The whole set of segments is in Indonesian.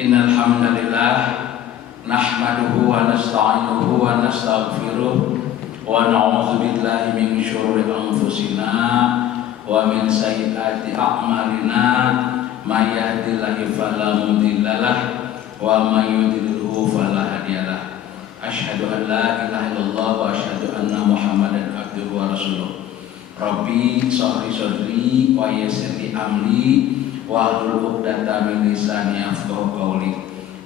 Innal hamdalillah nahmaduhu wa nasta'inuhu wa nastaghfiruh wa na'udzu billahi min syururi anfusina wa min sayyiati a'malina may yahdihillahu fala mudhillalah wa may yudhlilhu fala hadiyalah. Asyhadu an la ilaha illallah wa asyhadu anna Muhammadan abduhu wa rasuluh. Rabbi shrah sadri wa yassir li amri wahlul 'uqdatam min lisani yafqahu qawli.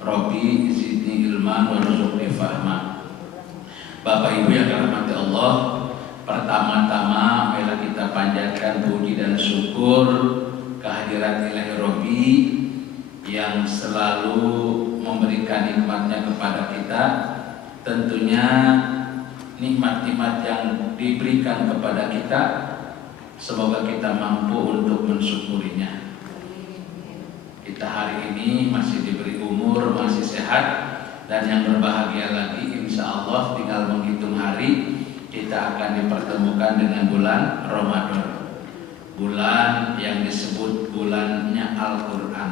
Rabbi zidni ilman warzuqni fahma. Bapak Ibu yang dirahmati Allah, pertama-tama marilah kita panjatkan puji dan syukur kehadirat Ilahi Rabbi yang selalu memberikan nikmatnya kepada kita. Tentunya nikmat-nikmat yang diberikan kepada kita, semoga kita mampu untuk mensyukurinya. Kita hari ini masih diberi umur, masih sehat, dan yang berbahagia lagi insya Allah tinggal menghitung hari kita akan dipertemukan dengan bulan Ramadan, bulan yang disebut bulannya Al-Quran,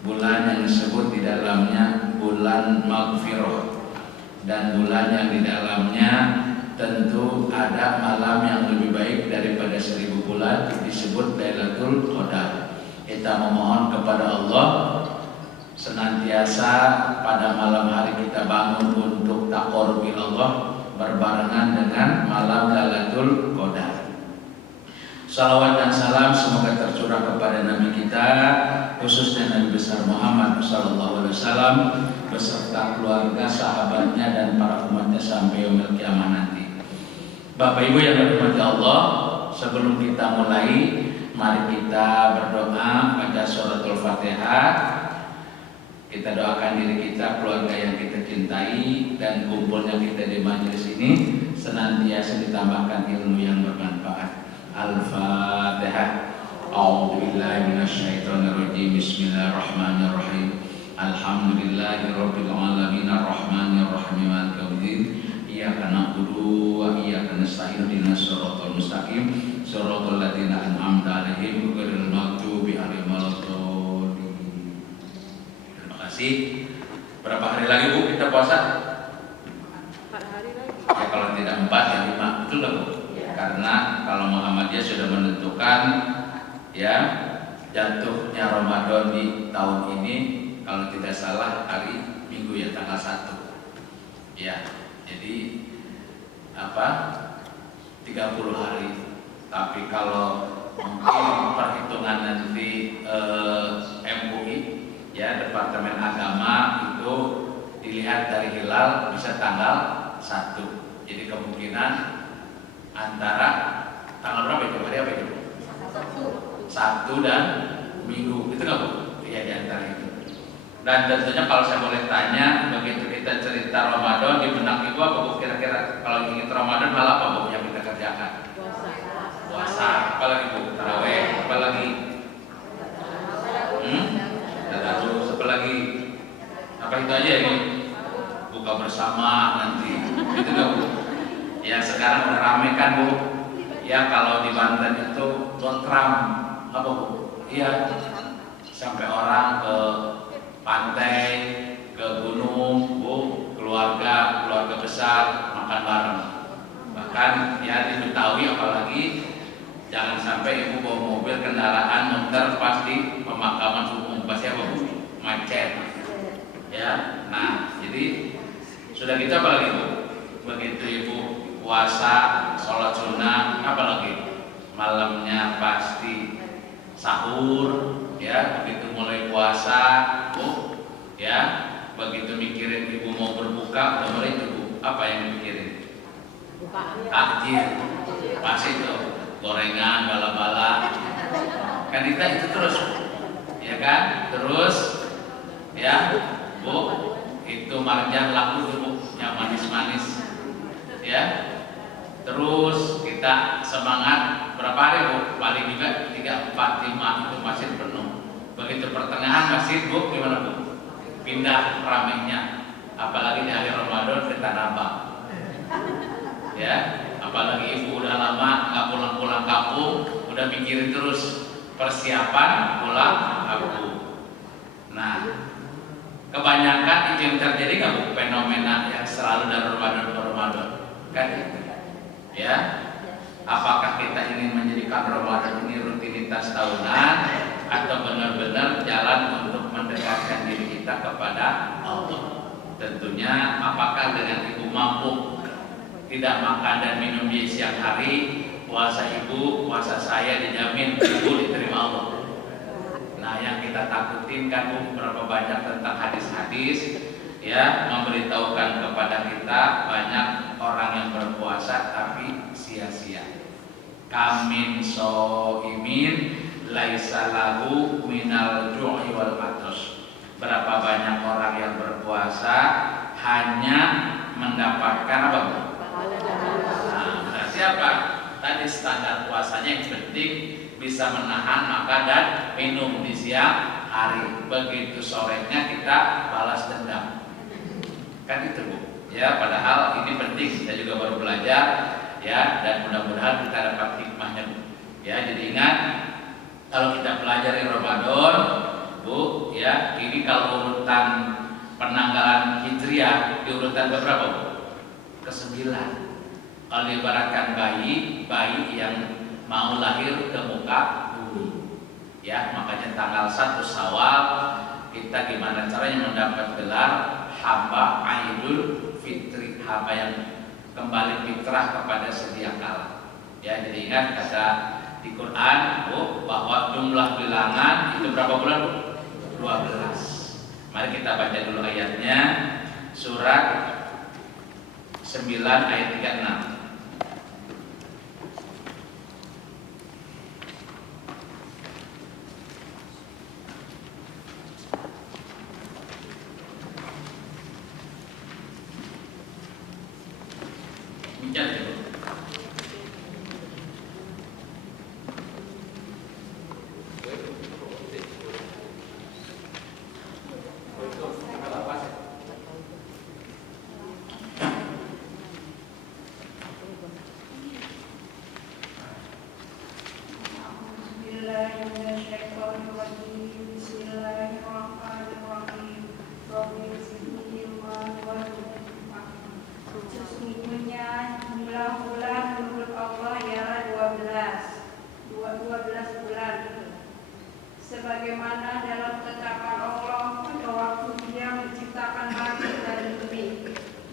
bulan yang disebut di dalamnya bulan Maghfirah, dan bulan yang di dalamnya tentu ada malam yang lebih baik daripada 1000 bulan, disebut Lailatul Qadar. Kita memohon kepada Allah senantiasa pada malam hari kita bangun untuk taqarrubil Allah berbarengan dengan malam Lailatul Qadar. Salawat dan salam semoga tercurah kepada Nabi kita, khususnya Nabi besar Muhammad sallallahu alaihi wasallam beserta keluarga, sahabatnya, dan para umatnya sampai yaumil kiamah nanti. Bapak Ibu yang dirahmati Allah, sebelum kita mulai, mari kita berdoa, baca suratul Fatihah. Kita doakan diri kita, keluarga yang kita cintai, dan kumpulnya kita di majelis ini senantiasa ditambahkan ilmu yang bermanfaat. Al-Fatihah. A'udzubillahi minasyaitonirrajim. Bismillahirrahmanirrahim. Alhamdulillahirabbil alamin arrahmanir rahim maliki yaumiddin. Iyyaka na'budu wa iyyaka nasta'in ihdinas siratal mustaqim siratal ladzina an'amta 'alaihim ghairil maghdubi 'alaihim waladdallin. Terima kasih. Berapa hari lagi Bu kita puasa? 4 hari lagi. Ya kalau tidak 4 ya 5, betul nggak Bu? Ya. Karena kalau Muhammadiyah sudah menentukan ya jatuhnya Ramadan di tahun ini kalau tidak salah hari Minggu ya, tanggal 1. Ya, jadi 30 hari. Tapi kalau mungkin perhitungan nanti MUI ya, Departemen Agama itu dilihat dari hilal bisa tanggal 1. Jadi kemungkinan antara tanggal berapa itu? Hari apa itu? 1 dan Minggu. Itu nggak Bu? Iya, di antara itu. Dan tentunya kalau saya boleh tanya, begitu kita cerita Ramadan di benak Ibu apa Bu? Kira-kira kalau ingin Ramadan malah apa Bu yang kita kerjakan? Puasa. Apalagi Bu? Tarawih. Apalagi? Tadarus. Apalagi? Apa itu aja ini? Buka bersama nanti. Itu nggak Bu? Ya sekarang udah rame kan Bu? Ya kalau di Banten itu Trump apa Bu? Iya. Sampai orang ke pantai, ke gunung, Bu, keluarga besar makan bareng. Bahkan ya di Betawi apalagi jangan sampai Ibu bawa mobil kendaraan motor pas di pemakaman umum, pasti apa Bu? Macet. Ya, nah jadi sudah gitu apalagi Bu? Begitu Ibu puasa, sholat sunnah, apalagi malamnya pasti sahur. Ya, begitu mulai puasa, Bu, ya, begitu mikirin Ibu mau berbuka, udah mulai itu Bu, apa yang dipikirin? Takjil, pasti itu, gorengan, bala-bala, kan kita itu terus, ya kan? Terus, ya, Bu, itu marjan laku tuh Bu, yang manis-manis, ya. Terus kita semangat berapa hari Bu? Paling juga 3, 4, 5 itu masih penuh. Begitu pertengahan masih Bu, gimana Bu? Pindah ramenya. Apalagi di hari Ramadan kita nambah. Ya, apalagi Ibu udah lama nggak pulang-pulang kampung, udah mikirin terus persiapan pulang kampung. Nah, Kebanyakan itu yang terjadi nggak Bu? Fenomena yang selalu dari Ramadan ke Ramadan kan itu ya. Apakah kita ingin menjadikan Ramadan ini rutinitas tahunan atau benar-benar jalan untuk mendekatkan diri kita kepada Allah? Tentunya apakah dengan ibu mampu tidak makan dan minum di siang hari, puasa ibu, puasa saya dijamin ibu diterima Allah. Nah, yang kita takutin kan Bu, berapa banyak tentang hadis-hadis ya memberitahukan kepada kita banyak orang yang berpuasa tapi sia-sia. Kamin soimin laisa lahu minal ju'i wal atas. Berapa banyak orang yang berpuasa hanya mendapatkan apa Bu? Nah, berarti apa? Tadi standar puasanya yang penting bisa menahan makan dan minum di siang hari. Begitu sorenya kita balas dendam. Kan itu Bu. Ya, padahal ini penting, kita juga baru belajar ya, dan mudah-mudahan kita dapat hikmahnya Bu. Ya, jadi ingat kalau kita pelajari Ramadan Bu, ya, ini kalau urutan penanggalan Hijriah di urutan berapa Bu? Ke-9. Kalau diibaratkan bayi yang mau lahir ke muka bumi. Ya, makanya tanggal 1 Syawal kita gimana caranya mendapat gelar hamba Aidul Fitri, hamba yang kembali fitrah kepada sedia kala. Ya, jadi ingat kata di Quran Bu, bahwa jumlah bilangan itu berapa bulan Bu? 12. Mari kita baca dulu ayatnya. Surat 9 ayat 36. Sesungguhnya jumlah bulan menurut Allah ialah 12 bulan, sebagaimana dalam ketetapan Allah pada waktu Dia menciptakan langit dan bumi.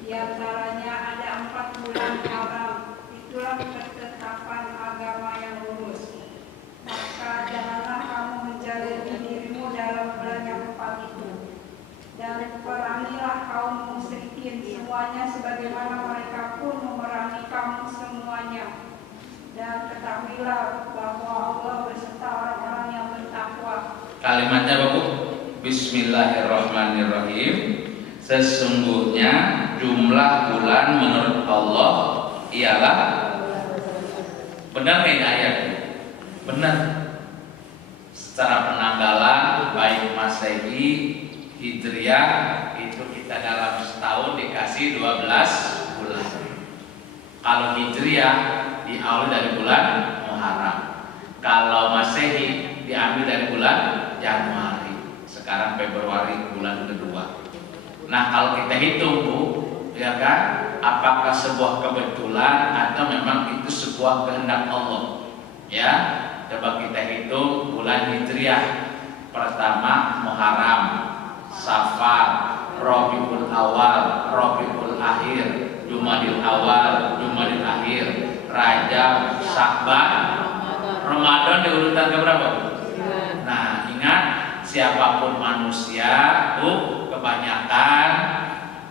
Di antaranya ada 4 bulan haram. Itulah ketetapan agama yang lurus. Maka janganlah kamu menjalimi dirimu dalam bulan yang 4 itu. Dan perangilah kaum musyrikin semuanya sebagaimana mereka pun memerangi kamu semuanya. Dan ketahuilah bahwa Allah beserta orang-orang yang bertakwa. Kalimatnya apa Bu? Bismillahirrahmanirrahim. Sesungguhnya jumlah bulan menurut Allah ialah, benar ini ayat? Benar. Secara penanggalan baik Masehi, Hijriah itu kita dalam setahun dikasih 12 bulan. Kalau Hijriah diambil dari bulan Muharram. Kalau Masehi diambil dari bulan Januari. Sekarang Februari bulan kedua. Nah, kalau kita hitung Bu, ya kan, apakah sebuah kebetulan atau memang itu sebuah kehendak Allah? Ya, coba kita hitung bulan Hijriah. Pertama Muharram, Safar, Rabiul Awal, Rabiul Akhir, Jumadil Awal, Jumadil Akhir, Rajab, Sya'ban, Ramadan di urutan keberapa? Nah, ingat siapapun manusia, Bu, kebanyakan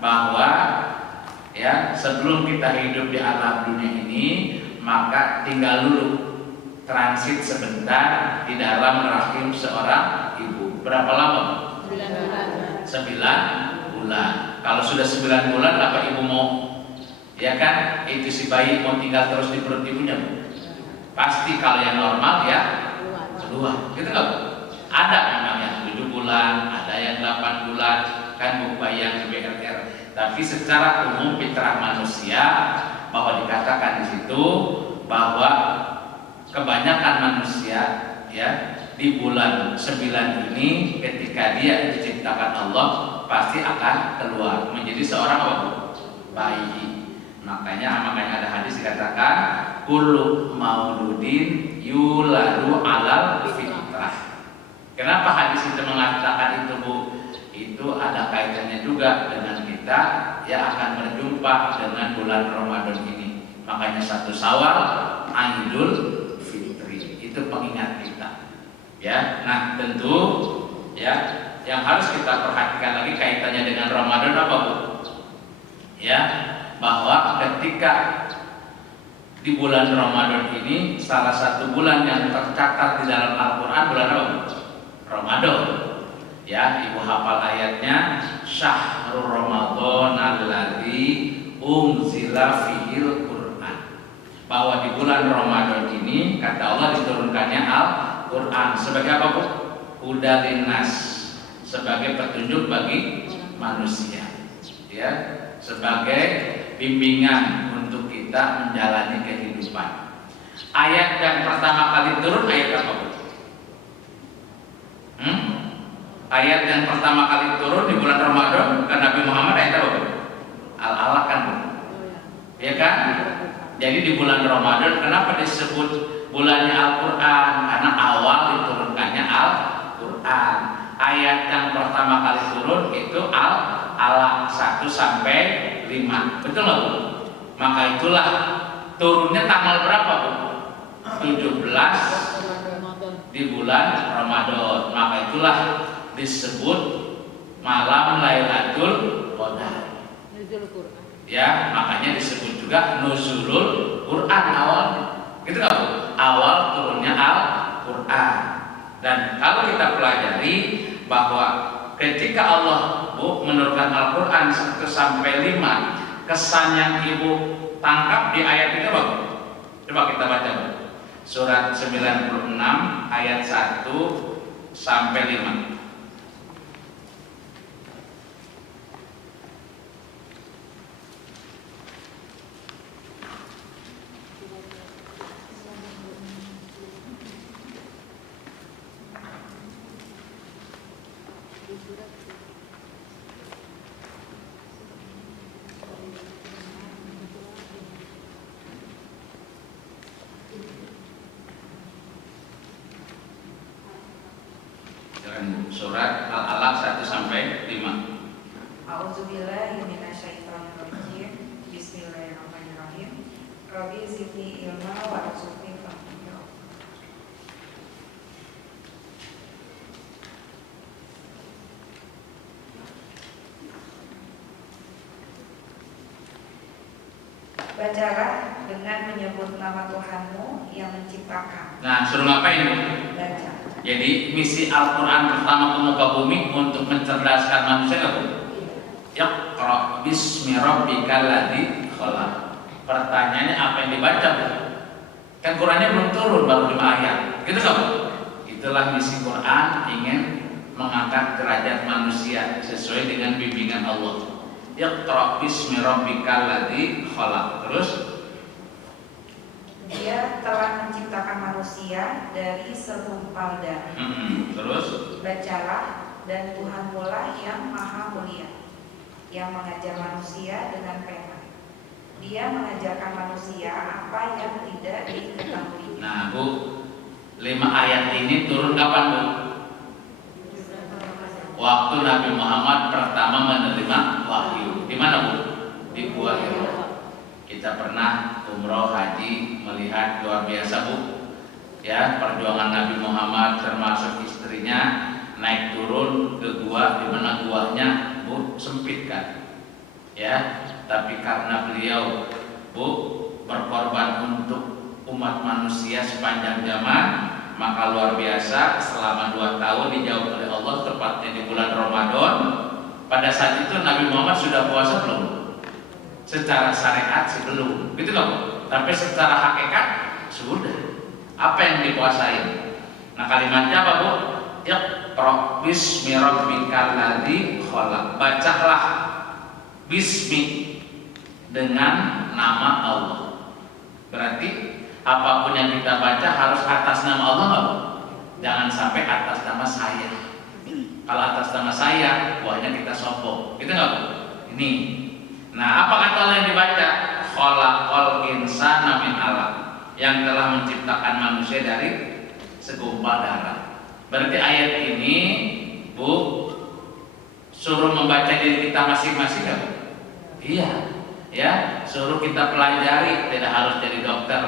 bahwa ya sebelum kita hidup di alam dunia ini maka tinggal dulu transit sebentar di dalam rahim seorang ibu. Berapa lama? 9 bulan. Kalau sudah 9 bulan apa ibu mau? Ya kan, itu si bayi mau tinggal terus di perut ibunya Bu? Pasti kalau yang normal ya keluar. Gitu nggak Bu? Ada memang yang 7 bulan, ada yang 8 bulan, kan Bu, bayi yang di BRR. Tapi secara umum fitrah manusia bahwa dikatakan di situ bahwa kebanyakan manusia ya di bulan 9 ini ketika dia diciptakan diciptakan Allah pasti akan keluar menjadi seorang apa? Bayi. Makanya ada hadis dikatakan kullu mauludin yuladu alal fitrah. Kenapa hadis itu mengatakan itu, Bu? Itu ada kaitannya juga dengan kita ya akan berjumpa dengan bulan Ramadan ini. Makanya 1 Syawal, Idul Fitri itu pengingat kita. Ya, nah tentu ya yang harus kita perhatikan lagi kaitannya dengan Ramadan apa, Bu? Ya, bahwa ketika di bulan Ramadan ini salah satu bulan yang tercatat di dalam Al-Quran bulan apa? Ramadan. Ya, Ibu hafal ayatnya, Syahrul Ramadan alladzi unzila fihil Quran. Bahwa di bulan Ramadan ini kata Allah diturunkannya Al-Quran sebagai apa, Bu? Hudan linnas, sebagai petunjuk bagi manusia. Ya, sebagai bimbingan untuk kita menjalani kehidupan. Ayat yang pertama kali turun ayat apa, Bu? Ayat yang pertama kali turun di bulan Ramadan kan Nabi Muhammad ayat apa, Bu? Al-Alaq kan, Bu? Ya kan? Jadi di bulan Ramadan kenapa disebut bulannya Al-Quran? Karena awal diturunkannya Al-Quran. Ayat yang pertama kali turun itu Al-Alaq 1 sampai 5. Betul nggak, Bu? Maka itulah turunnya tanggal berapa, Bu? 17 di bulan Ramadan. Maka itulah disebut malam Lailatul Qadar. Ya, makanya disebut juga nuzulul Quran awalnya. Gitu nggak, Bu? Awal turunnya Al-Quran. Dan kalau kita pelajari bahwa ketika Allah, Bu, menurunkan Al-Quran 1 sampai 5, kesan yang Ibu tangkap di ayat itu apa, Bu? Coba kita baca, Bu. Surat 96 ayat 1 sampai 5. Surat Al-Alaq 1 sampai 5. A'udzubillahi minasyaitonirrajim. Bismillahirrahmanirrahim. Rabbi zidni ilma warzuqni fahma. Bacalah dengan menyebut nama Tuhanmu yang menciptakan. Nah, suruh ngapain, Bu? Baca. Jadi misi Al-Quran pertama ke muka bumi untuk mencerdaskan manusia, nggak, Bu? Iqra bismi rabbikal ladzi khalaq. Pertanyaannya apa yang dibaca, Bu? Kan Qurannya belum turun, baru 5 ayat. Gitu nggak, Bu? Itulah misi Quran, ingin mengangkat derajat manusia sesuai dengan bimbingan Allah. Iqra bismi rabbikal ladzi khalaq. Terus Dia telah menciptakan manusia dari segumpal darah. Terus Bacalah, dan Tuhanmu lah yang maha mulia, yang mengajar manusia dengan pena. Dia mengajarkan manusia apa yang tidak diketahui. Nah, Bu, 5 ayat ini turun kapan, Bu? Waktu Nabi Muhammad pertama menerima wahyu. Di mana, Bu? Di Gua Hira. Kita pernah umroh haji melihat luar biasa, Bu. Ya, perjuangan Nabi Muhammad termasuk istrinya naik turun ke gua, di mana guanya, Bu, sempit kan. Ya, tapi karena beliau, Bu, berkorban untuk umat manusia sepanjang zaman, maka luar biasa selama 2 tahun dijauh oleh Allah, tepatnya di bulan Ramadan. Pada saat itu Nabi Muhammad sudah puasa belum? Secara syariat sih belum, gitu loh, Bu. Tapi secara hakikat sudah. Apa yang dikuasai? Nah, kalimatnya apa, Bu? Iqra bismi rabbikal ladzi khalaq. Bacalah bismi, dengan nama Allah. Berarti apapun yang kita baca harus atas nama Allah, nggak, Bu? Jangan sampai atas nama saya. Kalau atas nama saya, buahnya kita sombong. Gitu nggak Bu? Ini. Nah, apa kata Allah yang dibaca? Khalaqal insana min alaq, yang telah menciptakan manusia dari segumpal darah. Berarti ayat ini, Bu, suruh membaca diri kita masing-masing nggak Bu? Iya. Ya, suruh kita pelajari. Tidak harus jadi dokter,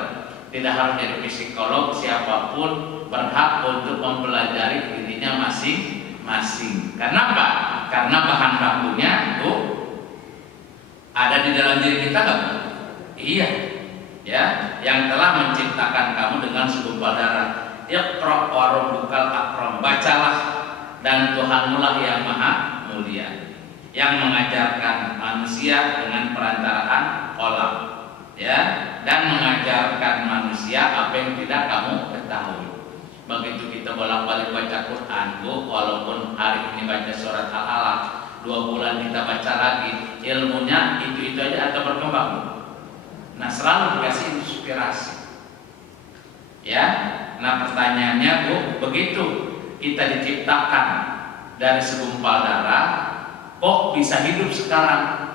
tidak harus jadi psikolog, siapapun berhak untuk mempelajari dirinya masing-masing. Karena apa? Karena bahan bakunya tuh ada di dalam diri kita kan? Iya. Ya, yang telah menciptakan kamu dengan segumpal darah. Iqra wa rabbukal akram. Bacalah dan Tuhanmu lah yang maha mulia, yang mengajarkan manusia dengan perantaraan qalam, ya, dan mengajarkan manusia apa yang tidak kamu ketahui. Begitu kita bolak-balik baca Quran, Bu, walaupun hari ini baca surat Al-Alaq, 2 bulan kita baca lagi, ilmunya itu aja atau berkembang. Nah, selalu dikasih inspirasi. Ya. Nah, pertanyaannya, Bu, begitu kita diciptakan dari segumpal darah, kok bisa hidup sekarang,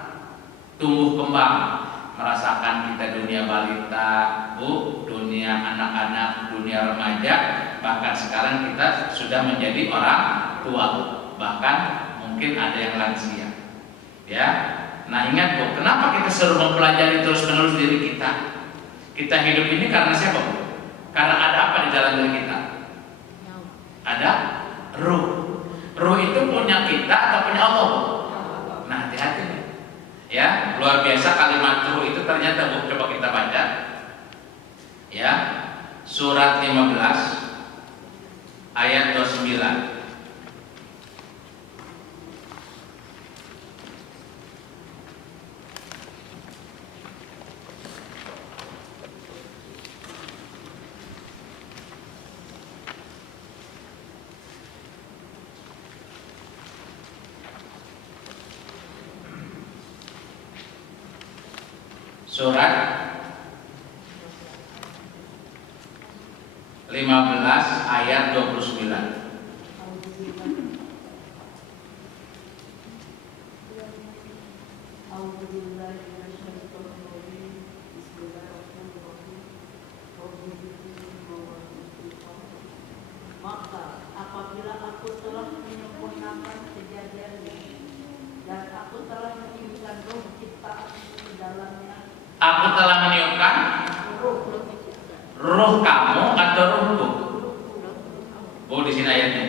tumbuh kembang, merasakan kita dunia balita, Bu, dunia anak-anak, dunia remaja, bahkan sekarang kita sudah menjadi orang tua, bahkan mungkin ada yang lansia. Ya. Nah, ingat Bu, kenapa kita suruh mempelajari terus-menerus diri kita? Kita hidup ini karena siapa, Bu? Karena ada apa di dalam diri kita? Ada ruh. Ruh itu punya kita atau punya Allah, Bu? Nah, hati-hati nih. Ya, luar biasa kalimat ruh itu ternyata, Bu, coba kita baca. Ya, surat 15 ayat 29. Surat 15 ayat 29. Maka apabila aku telah menyempurnakan kejadiannya dan aku telah meniupkan roh ciptaanku di dalamnya, Aku telah meniupkan ruh kamu atau ruhku? Bu, di sini ayatnya.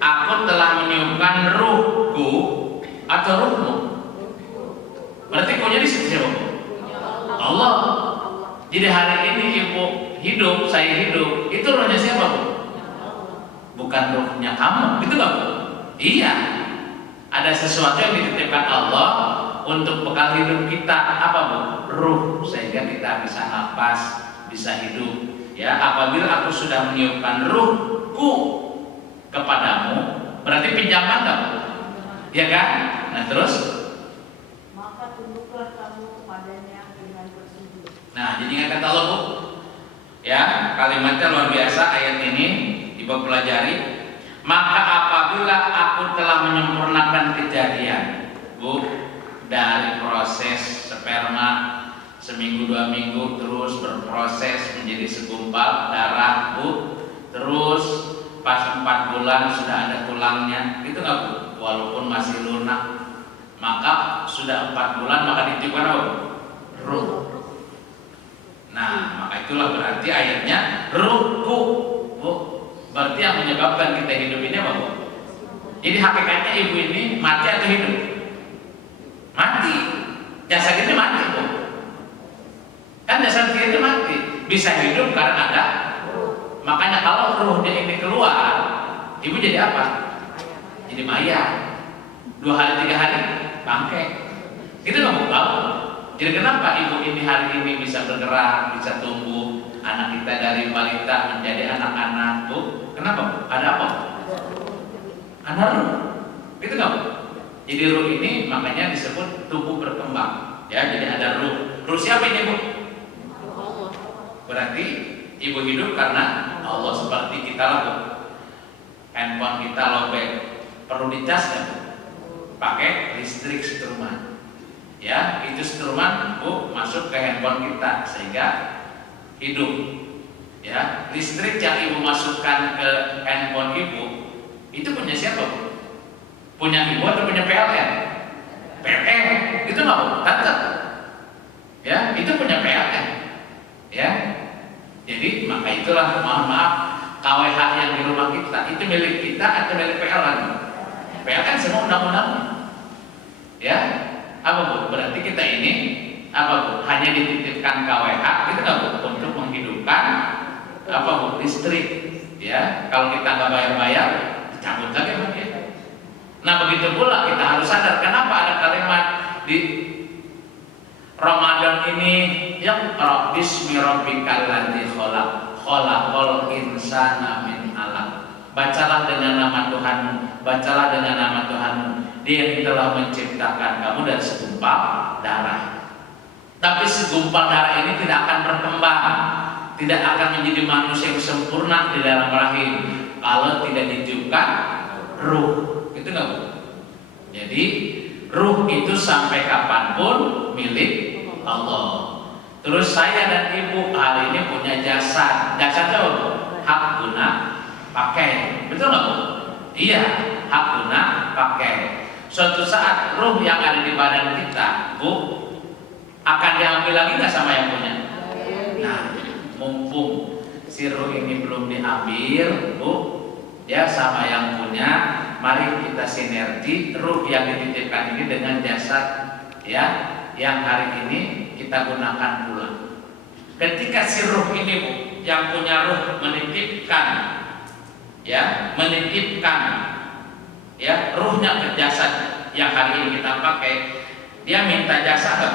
Aku telah meniupkan ruhku atau ruhmu? Berarti punya di situ siapa? Allah. Jadi hari ini Ibu hidup, saya hidup, itu ruhnya siapa, Bu? Bukan ruhnya kamu, itu nggak, Bu? Iya. Ada sesuatu yang dititipkan Allah untuk bekal hidup kita, apa, Bu? Ruh, sehingga kita bisa nafas, bisa hidup. Ya, apabila aku sudah meniupkan ruhku kepadamu, berarti pinjaman nggak, Bu? Ya kan? Nah, terus? maka tunduklah kamu padanya dengan bersujud. Nah, jadi ingat kata Allah, Bu. Ya, kalimatnya luar biasa ayat ini, Ibu pelajari. Maka apabila aku telah menyempurnakan kejadian, Bu, dari proses sperma seminggu 2 minggu terus berproses menjadi segumpal darah, Bu, terus pas 4 bulan sudah ada tulangnya, gitu nggak, Bu? Walaupun masih lunak, maka sudah 4 bulan maka ditiupkan apa, Bu? Ruh. Nah, maka itulah berarti ayatnya ruhku, Bu. Berarti yang menyebabkan kita hidup ini apa, Bu? Jadi hakikatnya ibu ini mati atau hidup? Mati. Jasad ini mati, Bu. Kan jasad ini mati. Bisa hidup karena ada. Makanya kalau ruhnya ini keluar, ibu jadi apa? Jadi mayat. 2 hari 3 hari bangkai. Itu nggak, Bu? Jadi kenapa ibu ini hari ini bisa bergerak, bisa tumbuh, anak kita dari balita menjadi anak-anak, Bu? Kenapa, Bu? Ada apa? Ada ruh. Gitu nggak, Bu? Jadi ruh ini makanya disebut tubuh berkembang. Ya, jadi ada ruh. Ruh siapa ini, Bu? Berarti ibu hidup karena Allah, seperti kita lah, Bu. handphone kita lobek, perlu dicas kan? Pakai listrik setruman. Ya, itu setruman Bu masuk ke handphone kita sehingga hidup. Ya, listrik yang Ibu masukkan ke handphone Ibu itu punya siapa Bu? Punya Ibu atau punya PLN? PLN, itu nggak Bu? Tetap. Ya, itu punya PLN. Ya, jadi maka itulah mohon maaf KWH yang di rumah kita itu milik kita atau milik PLN? PLN semua undang-undangnya. Ya, apa Bu? Berarti kita ini apa Bu? Hanya dititipkan KWH itu nggak Bu? Untuk menghidupkan apa Bu? Listrik. Ya, kalau kita nggak bayar-bayar, dicabut lagi sama dia. Nah begitu pula kita harus sadar kenapa ada kalimat di Ramadan ini yang Bismi rabbikal ladzi khalaqal insana min 'alaq. Bacalah dengan nama Tuhanmu, bacalah dengan nama Tuhanmu, Dia yang telah menciptakan kamu dari segumpal darah. Tapi segumpal darah ini tidak akan berkembang, tidak akan menjadi manusia yang sempurna di dalam rahim kalau tidak ditiupkan ruh. Itu enggak Bu? Jadi ruh itu sampai kapanpun milik Allah. Terus saya dan Ibu hari ini punya jasad. Jasadnya apa Bu? Hak guna pakai. Betul nggak Bu? Iya, hak guna pakai. Suatu saat ruh yang ada di badan kita Bu akan diambil lagi nggak sama yang punya? Nah, mumpung si ruh ini belum diambil Bu, ya sama yang punya, mari kita sinergi ruh yang dititipkan ini dengan jasad ya yang hari ini kita gunakan pula. Ketika si ruh ini Bu yang punya ruh menitipkan ya ruhnya ke jasad yang hari ini kita pakai, dia minta jasa nggak?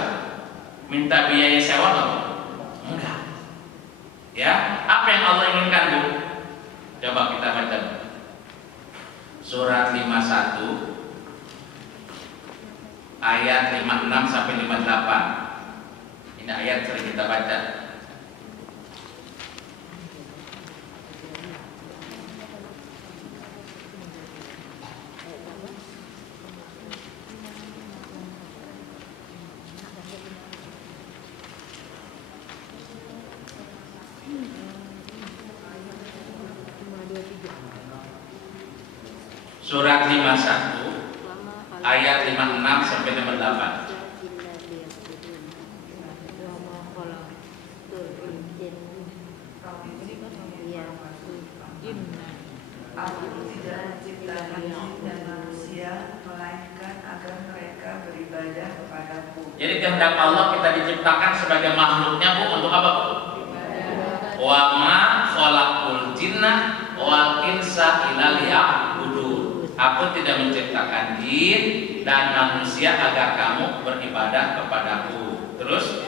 Minta biaya sewa nggak? Enggak. Ya, apa yang Allah inginkan Bu? Coba kita baca surat 51 ayat 56 sampai 58. Ini ayat sering kita baca. Surat 51 ayat 56 sampai 58. Aku tidak menciptakan jin dan manusia melainkan agar mereka beribadah kepadaku. Jadi kehendak Allah kita diciptakan sebagai makhluknya Bu untuk apa Bu? Wa ma khalaqul jinna wal insa illa liya'budun. Aku tidak menciptakan jin dan manusia agar kamu beribadah kepadaku. Terus?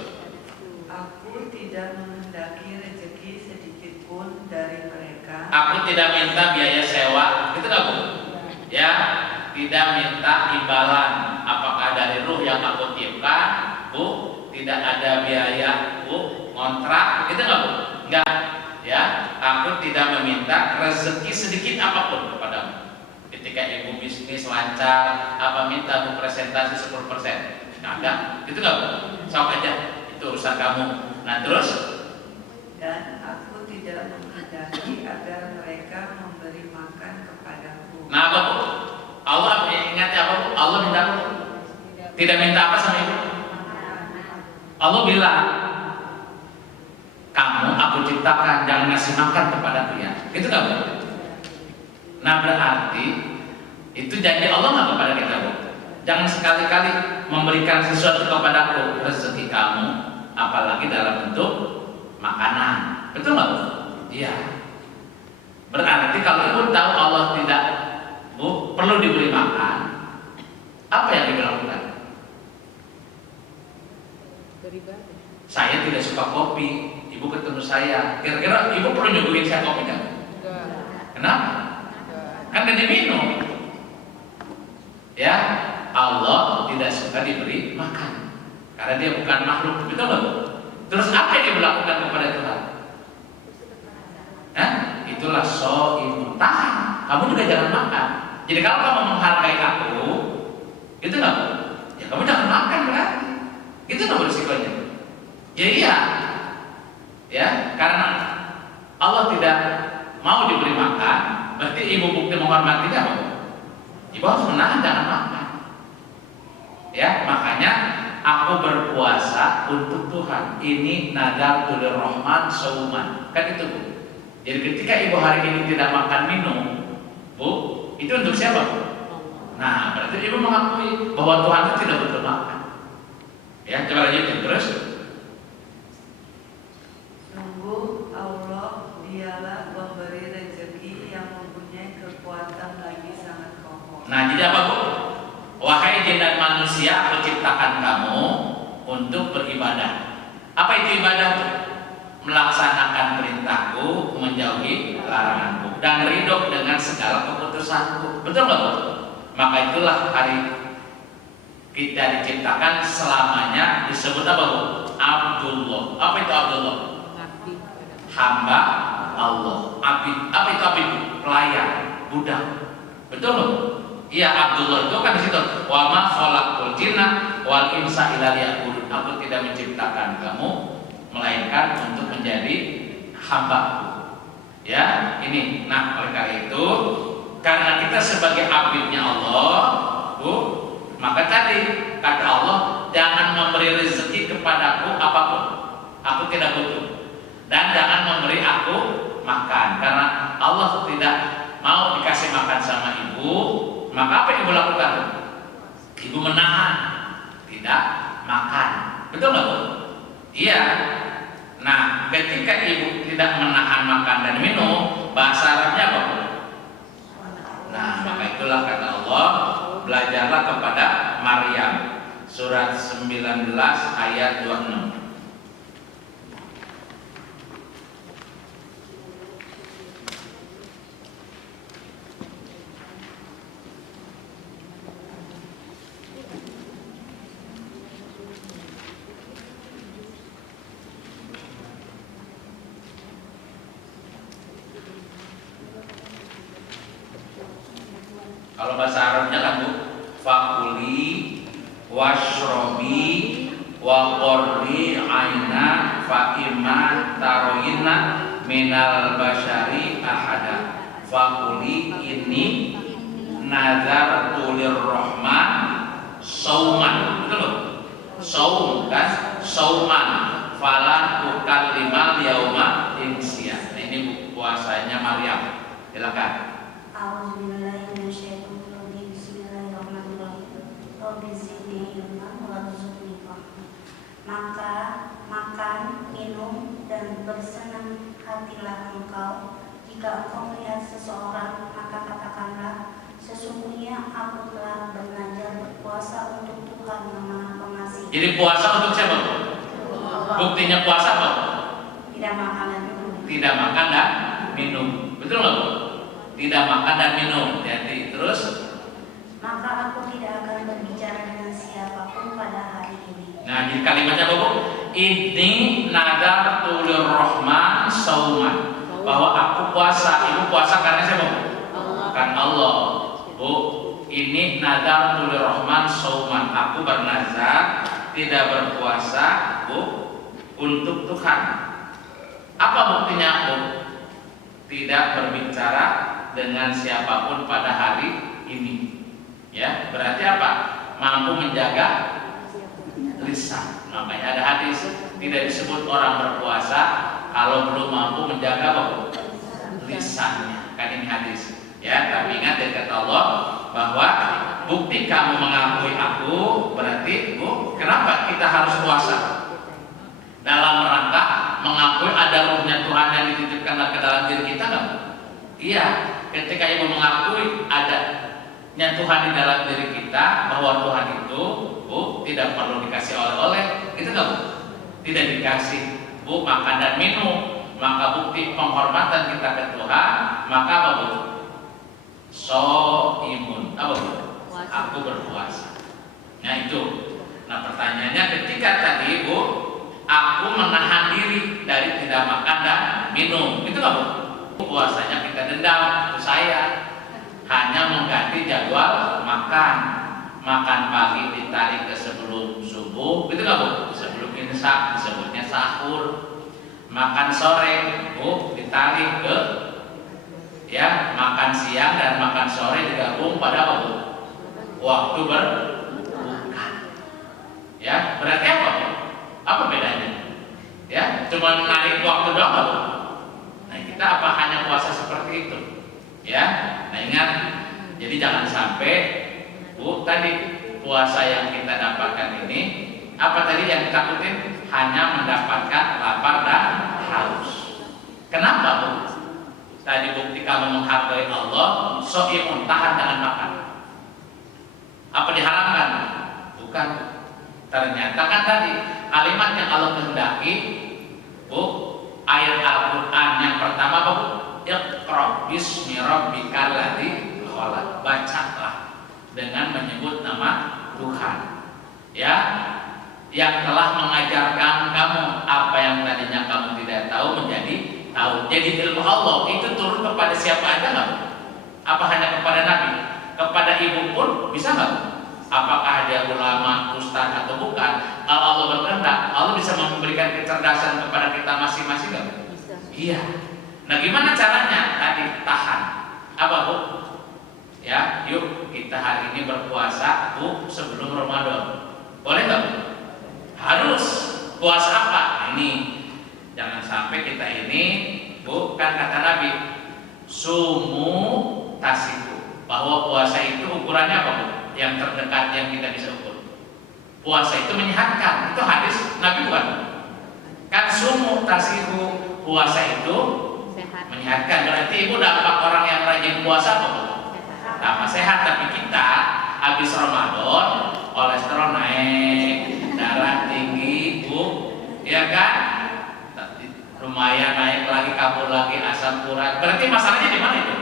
Aku tidak menghendaki rezeki sedikit pun dari mereka. Aku tidak minta biaya sewa, gitu nggak Bu? Ya, tidak minta imbalan. Apakah dari ruh yang aku tiupkan, Bu? Tidak ada biaya, Bu, kontrak, gitu nggak Bu? Enggak. Ya, aku tidak meminta rezeki sedikit apapun kepadamu. Ketika Ibu bisnis lancar, apa minta Bu presentasi 10%? Nah, enggak, itu nggak Bu? Sok aja, itu urusan kamu. Nah terus? Dan aku tidak menghendaki agar mereka memberi makan kepadaku. Nah apa Bu? Allah ingat apa Bu? Allah minta apa? Tidak minta apa sama Ibu? Allah bilang, kamu aku ciptakan, jangan ngasih makan kepadaku ya. Itu nggak Bu? Nah berarti itu janji Allah nggak kepada kita Bu? Jangan sekali-kali memberikan sesuatu kepadaku, rezeki kamu, apalagi dalam bentuk makanan. Betul nggak Bu? Iya. Berarti kalau Ibu tahu Allah tidak Bu perlu diberi makan, apa yang Ibu lakukan? Beribadah. Saya tidak suka kopi, Ibu ketemu saya, kira-kira Ibu perlu nyuguhin saya kopi nggak? Enggak. Kenapa? Enggak. Kan gak diminum. Ya, Allah tidak suka diberi makan karena dia bukan makhluk, betul nggak Bu? Terus apa yang Ibu lakukan kepada Tuhan? Itulah so'imun, tahan. kamu juga jangan makan. Jadi kalau kamu menghargai aku, itu nggak, ya kamu jangan makan berarti. Itu nggak berisikonya. Ya iya, ya karena Allah tidak mau diberi makan, berarti ibu bukti menghormatinya apa? Ibu harus menahan jangan makan. Ya makanya aku berpuasa untuk Tuhan. Ini nadar tulir rahman sauman. Kan itu Bu. Jadi ketika ibu hari ini tidak makan minum, Bu, itu untuk siapa? Nah, berarti ibu mengakui bahwa Tuhan itu tidak butuh makan. Ya, coba lanjutin terus. Sungguh Allah dialah pemberi rezeki yang mempunyai kekuatan lagi sangat kokoh. Nah, jadi apa Bu? Wahai jin dan manusia, aku ciptakan kamu untuk beribadah. Apa itu ibadah Bu? Melaksanakan perintahku, menjauhi laranganku, dan ridho dengan segala keputusanku. Betul nggak Bu? Maka itulah hari kita diciptakan selamanya disebut apa Bu? Abdullah. Apa itu Abdullah? Mengabdi pada Hamba Allah. Abid. Apa itu abid? Pelayan, budak. Betul loh. Iya, Abdullah itu kan di situ. Wa ma khalaqtul jinna wal insa illa liya'budun. Aku tidak menciptakan kamu melainkan untuk menjadi hamba-Ku. Ya, ini. Nah, oleh karena itu, karena kita sebagai abidnya Allah, Bu, maka tadi kata Allah, jangan memberi rezeki kepadaku apapun. Aku tidak butuh. Dan jangan memberi aku makan, karena Allah tidak mau dikasih makan sama ibu. Maka apa yang ibu lakukan? Ibu menahan, tidak makan. Betul nggak Bu? Iya. Nah, ketika ibu tidak menahan makan dan minum, bahasa Arabnya apa Bu? Nah, maka itulah kata Allah, belajarlah kepada Maryam, surat 19 ayat 26. Kalau bahasa Arabnya kan Bu, fakuli washrobi wa qurri aina fa imma taroyina minal basyari ahada. Fakuli ini nazar tulir rahman sauman. Betul loh. Saum kan, sauman fala ukallimal yauma insia. Nah, ini puasanya Maryam. Silakan. A'udzubillahi minasyaitonir rajim. Bismillahirrahmanirrahim. Rabbi zidni ilman warzuqni fahma. Maka makan, minum dan bersenang hatilah engkau. Jika engkau melihat seseorang, maka katakanlah, sesungguhnya aku telah bernazar berpuasa untuk Tuhan yang Maha Pengasih. Jadi puasa untuk siapa? Buktinya puasa apa? Tidak makan dan minum. Tidak makan dan minum. Betul nggak Bu? Tidak makan dan minum. Jadi terus, Maka aku tidak akan berbicara dengan siapapun pada hari ini. nah jadi kalimatnya apa Bu? Ini nadar tulir rahman sauman. Bahwa aku puasa. Ibu puasa karena siapa Bu? Karena Allah. Bu, ini nadar tulir rahman sauman. Aku bernazar tidak berpuasa Bu untuk Tuhan. Apa buktinya Bu? Tidak berbicara dengan siapapun pada hari ini. Ya, berarti apa? Mampu menjaga lisan. Makanya ada hadis, tidak disebut orang berpuasa kalau belum mampu menjaga apa? Lisannya. Kan ini hadis. Ya, tapi ingat dari kata Allah bahwa bukti kamu mengakui aku, berarti Bu, kenapa kita harus puasa? Dalam rangka mengakui ada ruhnya Tuhan yang dititipkan ke dalam diri kita nggak? Iya, ketika ibu mengakui adanya Tuhan di dalam diri kita, bahwa Tuhan itu Bu tidak perlu dikasih oleh-oleh, itu nggak Bu? Tidak dikasih Bu makan dan minum, maka bukti penghormatan kita ke Tuhan, maka apa Bu? Imun, apa Bu? Aku berpuasa. Nah itu. Nah pertanyaannya ketika tadi Bu, aku menahan diri dari tidak makan dan minum, itu nggak Bu? Puasanya kita dendam, itu saya. hanya mengganti jadwal makan. Makan pagi ditarik ke sebelum subuh, itu nggak Bu? Sebelum imsak disebutnya sahur. Makan sore Bu ditarik ke ya makan siang dan makan sore digabung pada apa Bu? Waktu berbuka. Ya berarti apa Bu? Apa bedanya? Ya cuma menarik waktu doang Bu. Nah kita apa hanya puasa seperti itu? Ya, nah ingat, jadi jangan sampai Bu tadi puasa yang kita dapatkan ini apa tadi yang ditakutin? Hanya mendapatkan lapar dan haus. Kenapa Bu? Tadi bukti kamu menghargai Allah, so'imun, tahan jangan makan. Apa diharamkan? Bukan. Ternyata kan tadi kalimat yang Allah kehendaki, Bu, ayat Al-Quran yang pertama apa Bu? Iqra bismi rabbikal ladzi khalaq. Bacalah dengan menyebut nama Tuhan. Ya, yang telah mengajarkan kamu apa yang tadinya kamu tidak tahu menjadi tahu. Jadi ilmu Allah itu turun kepada siapa aja nggak? Apa hanya kepada Nabi? Kepada ibu pun bisa nggak? Apakah dia ulama, ustaz atau bukan? Kalau Allah berkehendak, Allah bisa memberikan kecerdasan kepada kita masing-masing nggak? Bisa. Iya. Nah gimana caranya? Tadi tahan. Apa Bu? Ya, yuk kita hari ini berpuasa Bu sebelum Ramadan. Boleh nggak Bu? Harus. Puasa apa? Ini jangan sampai kita ini Bu kan kata Nabi sumu tasiku, bahwa puasa itu ukurannya apa Bu? Yang terdekat yang kita bisa ukur. Puasa itu menyehatkan. Itu hadis Nabi bukan? Kan sumu tasiku, puasa itu Sehat. menyehatkan. Berarti ibu dampak orang yang rajin puasa apa Bu? Tambah sehat. Tapi kita habis Ramadan kolesterol naik, darah tinggi Bu, ya kan? Lumayan naik lagi, kabur lagi, asam urat. Berarti masalahnya di mana itu?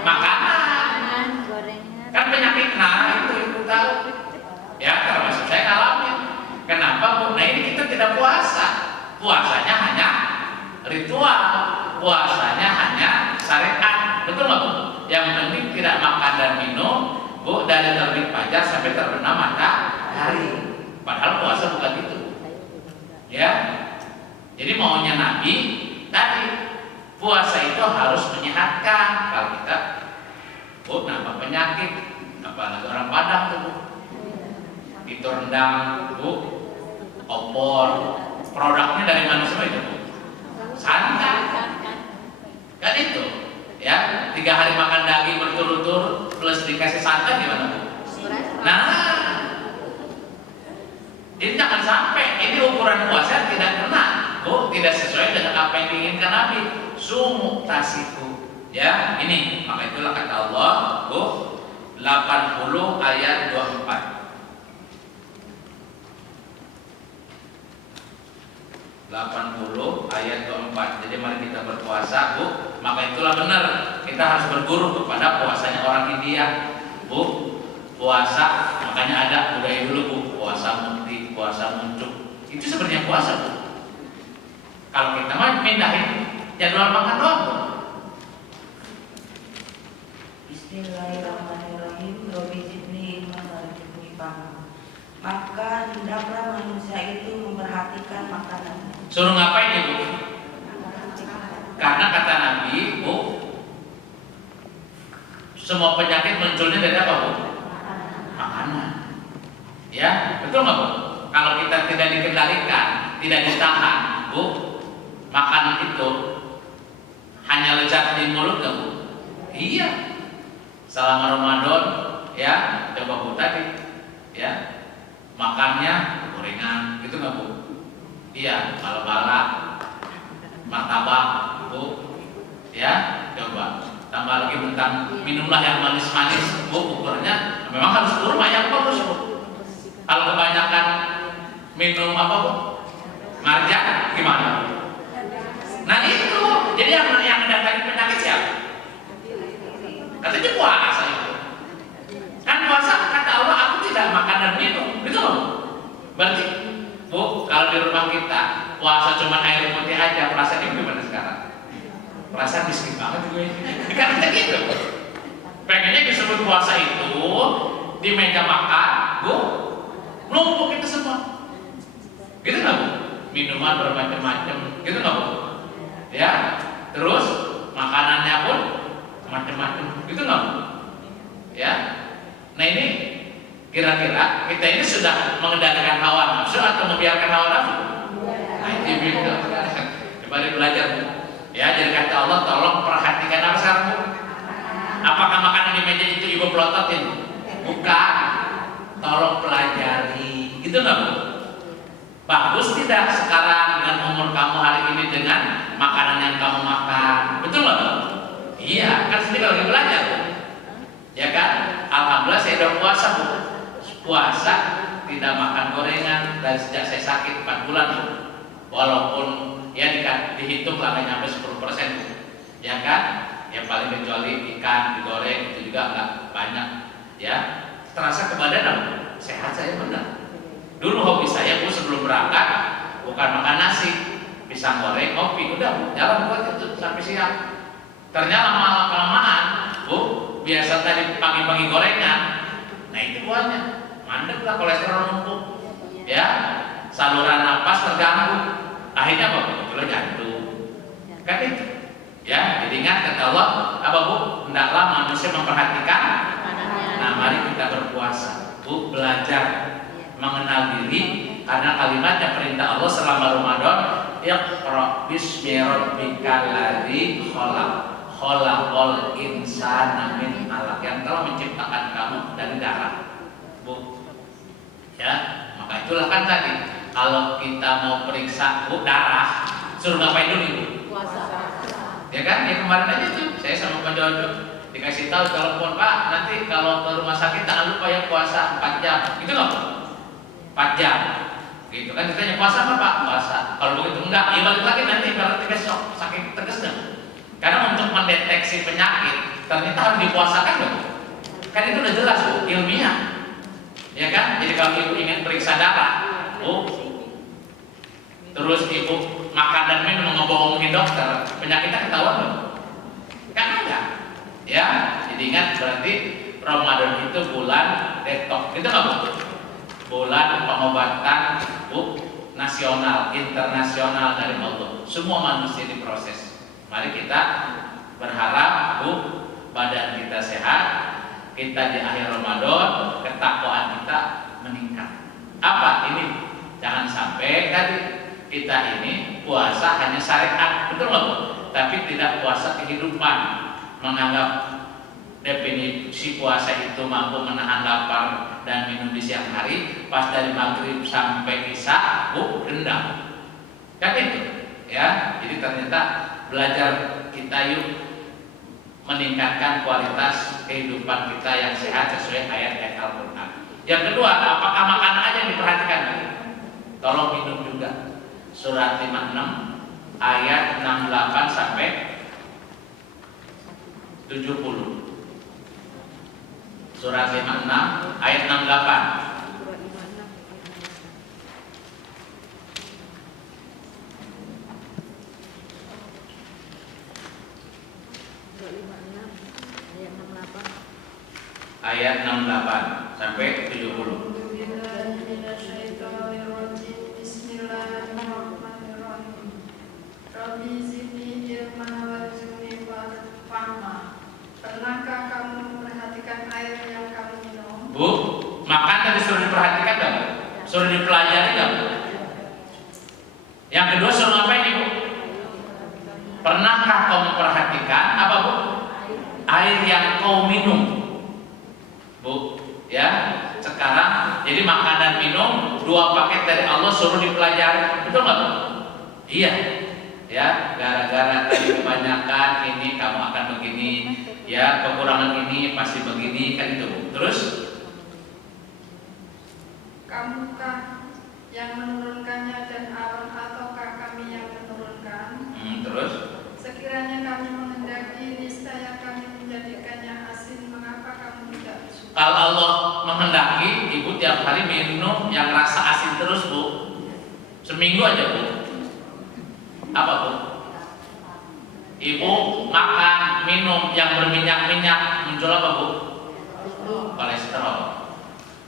Makanan. Gorengan. Kan penyakit itu ibu tahu. Ya termasuk saya ngalamin. Kenapa Bu? Nah ini kita tidak puasa. Puasanya hanya ritual. Puasanya hanya syariat. Betul nggak Bu? Yang penting tidak makan dan minum Bu dari terbit fajar sampai terbenam matahari. Padahal puasa bukan itu. Ya. Jadi maunya Nabi tadi puasa itu harus menyehatkan. Kalau kita Bu nambah penyakit, apalagi orang Padang tuh Bu. Itu rendang Bu, opor, produknya dari mana semua itu Bu? Santan. Kan itu, ya 3 hari makan daging berturut-turut plus dikasih santan gimana Bu? Nah, ini jangan sampai ini ukuran puasa tidak kena Bu, tidak sesuai dengan apa yang diinginkan Nabi. Sumu tasiku. Ya, ini maka itulah kata Allah Bu 80 ayat 24. 80 ayat 24. Jadi mari kita berpuasa Bu. Maka itulah benar kita harus berguru kepada puasanya orang India Bu. Puasa makanya ada budaya dulu Bu, puasa mukti, puasa muncul. Itu sebenarnya puasa Bu. Kalau kita mah pindahin jadwal makan doang Bu. Bismillahirrahmanirrahim. Rabbi zidni ilman warzuqni fahma. Maka hendaklah manusia itu memperhatikan makanan. Suruh ngapain Ibu? Karena kata Nabi Bu, semua penyakit munculnya dari apa Bu? Makanan. Ya, betul nggak Bu? Kalau kita tidak dikendalikan, tidak ditahan Bu, makanan itu hanya lezat di mulut nggak Bu? Iya. Selama Ramadan, ya coba Bu tadi, ya makannya gorengan, gitu nggak Bu? Iya, bala-bala, martabak Bu, ya coba tambah lagi bentang, minumlah yang manis-manis Bu, ukurnya memang harus kurma yang bagus Bu. Kalau kebanyakan minum apa Bu? Marjan gimana? Nah itu, jadi yang mendatangi penyakit siapa? Katanya puasa itu. Kan puasa kata Allah aku tidak makan dan minum, gitu loh. Berarti Bu, kalau di rumah kita puasa cuma air putih aja, perasaan ibu gimana sekarang? Perasaan miskin banget gue. Kan kita gitu. Pengennya disebut puasa itu di meja makan, Bu, numpuk itu semua. Gitu nggak Bu? Minuman bermacam-macam, gitu nggak Bu? Ya, terus makanannya pun macam-macam, gitu nggak Bu? Ya, nah ini kira-kira kita ini sudah mengendalikan hawa nafsu atau membiarkan hawa nafsu? Nah itu gitu. Coba belajar Bu. Ya, jadi kata Allah, tolong perhatikan apa sekarang Bu? Apakah makanan di meja itu Ibu pelototin? Bukan. Tolong pelajari. Gitu nggak Bu? Bagus tidak sekarang dengan umur kamu hari ini dengan makanan yang kamu makan? Betul nggak Bu? Iya, kan sedikit lagi belajar Bu. Ya kan? Alhamdulillah saya udah puasa Bu. Puasa tidak makan gorengan dari sejak saya sakit 4 bulan Bu. Walaupun ya dihitung lah nggak nyampe 10% Bu. Ya kan? Ya paling kecuali ikan digoreng itu juga nggak banyak. Ya, terasa ke badan Bu. Sehat saya benar. Dulu hobi saya Bu sebelum berangkat bukan makan nasi, pisang goreng, kopi, udah Bu, jalan buat itu sampai siang. Ternyata lama-kelamaan Bu, biasa tadi pagi-pagi gorengan, nah itu buahnya mandek lah, kolesterol numpuk, ya, saluran napas terganggu, akhirnya apa? Kalau jantung, kan itu, ya. Jadi ingat kata Allah, apa Bu? Hendaklah manusia memperhatikan. Nah, mari kita berpuasa, Bu, belajar mengenal diri, karena kalimatnya perintah Allah selama Ramadan, Iqra bismi rabbikal ladzi khalaqal insana min 'alaq, yang telah menciptakan kamu dari darah Bu. Ya, maka itulah kan tadi kalau kita mau periksa Bu darah, suruh ngapain dulu Bu? Puasa. Ya kan? Ya kemarin aja tuh saya sama Pak Jojo dikasih tahu, telepon Pak, nanti kalau ke rumah sakit jangan lupa ya puasa 4 jam. Gitu nggak Bu? 4 jam. Gitu kan, ditanya puasa apa Pak? Puasa. Kalau begitu enggak, ya balik lagi nanti berarti besok saking tegasnya. Karena untuk mendeteksi penyakit ternyata harus dipuasakan loh. Kan itu udah jelas Bu, ilmiah. Ya kan? Jadi kalau Ibu ingin periksa darah, Bu, terus Ibu makan dan minum ngebohongin dokter, penyakitnya ketahuan loh. Kan enggak. Ya, jadi ingat berarti Ramadan itu bulan detox. Itu nggak Bu? Bulan pengobatan Bu, nasional, internasional dari Allah. Semua manusia diproses. Mari kita berharap Bu, badan kita sehat, kita di akhir Ramadan ketakwaan kita meningkat. Apa ini? Jangan sampai tadi kita ini puasa hanya syariat, betul nggak Bu? Tapi tidak puasa kehidupan, menganggap definisi puasa itu mampu menahan lapar dan minum di siang hari, pas dari maghrib sampai isya Bu rendang. Kan itu, ya. Jadi ternyata belajar kita yuk meningkatkan kualitas kehidupan kita yang sehat sesuai ayat-ayat Al-Quran. Yang kedua, apakah makanan aja yang diperhatikan? Tolong minum juga. Surat 56 ayat 68 sampai 70. Surat 56 ayat 68. Ayat 68 sampai 70. Bismillahirrahmanirrahim. Rabbi zidni ilma warzuqni fahma. Pernahkah kamu memperhatikan air yang kamu minum? Bu, makan tadi suruh diperhatikan gak Bu? Suruh dipelajari gak Bu? Yang kedua suruh ngapain Ibu? Pernahkah kau memperhatikan apa Bu? Air yang kau minum. Bu, ya. Sekarang jadi makan dan minum 2 paket dari Allah suruh dipelajari. Betul nggak Bu? Iya. Ya, gara-gara tadi kebanyakan ini kamu akan begini. Ya, kekurangan ini pasti begini, kan itu Bu. Terus Kamukah yang menurunkannya dan alam ataukah kami yang menurunkan? terus Sekiranya kami menghendaki, niscaya kami menjadikannya asin. Mengapa kamu tidak bersyukur? kalau Allah menghendaki, Ibu tiap hari minum yang rasa asin terus Bu. Seminggu aja Bu. Apa Bu? Ibu makan, minum yang berminyak-minyak muncul apa Bu? Kolesterol.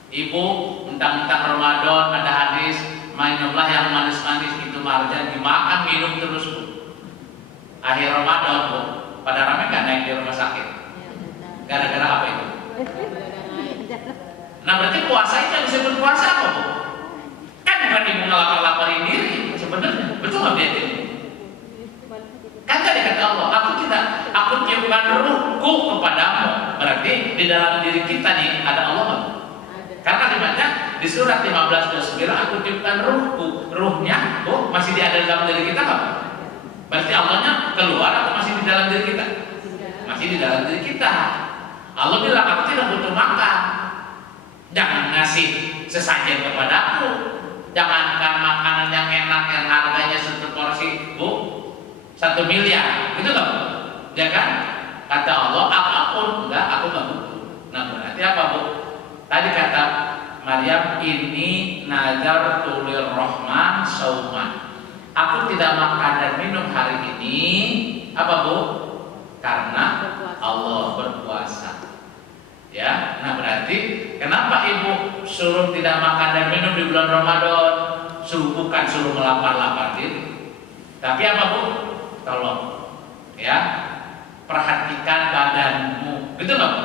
Ibu tentang Ramadan ada hadis minumlah yang manis-manis itu marjan, dimakan minum terus Bu. Akhir Ramadan Bu, pada rame nggak naik di rumah sakit? Gara-gara apa itu? Nah berarti puasa itu yang disebut puasa apa Bu? Kan bukan ibu ngelapar-laparin diri sebenarnya, betul nggak Bu? Kan tadi kata Allah, aku tiupkan ruhku kepadamu. Berarti di dalam diri kita nih ada Allah nggak? Karena dibaca di surat 15:29, aku tiupkan ruhku, ruhnya Bu masih ada dalam diri kita nggak? Berarti Allahnya keluar atau masih di dalam diri kita? Masih di dalam diri kita. Allah bilang aku tidak butuh makan. Jangan ngasih sesajen kepadaku. Jangankan makanan yang enak yang harganya satu porsi Bu 1 miliar, gitu nggak Bu? Ya kan? Kata Allah apapun enggak, aku nggak butuh. Nah berarti apa Bu? Tadi kata Maryam, ini nazar tulir rahman sauman. Aku tidak makan dan minum hari ini. Apa Bu? Karena Allah berpuasa. Ya, nah berarti kenapa ibu suruh tidak makan dan minum di bulan Ramadan? Bukan suruh melapar-lapar diri. Tapi apa Bu? Tolong, ya, perhatikan badanmu. Gitu nggak Bu?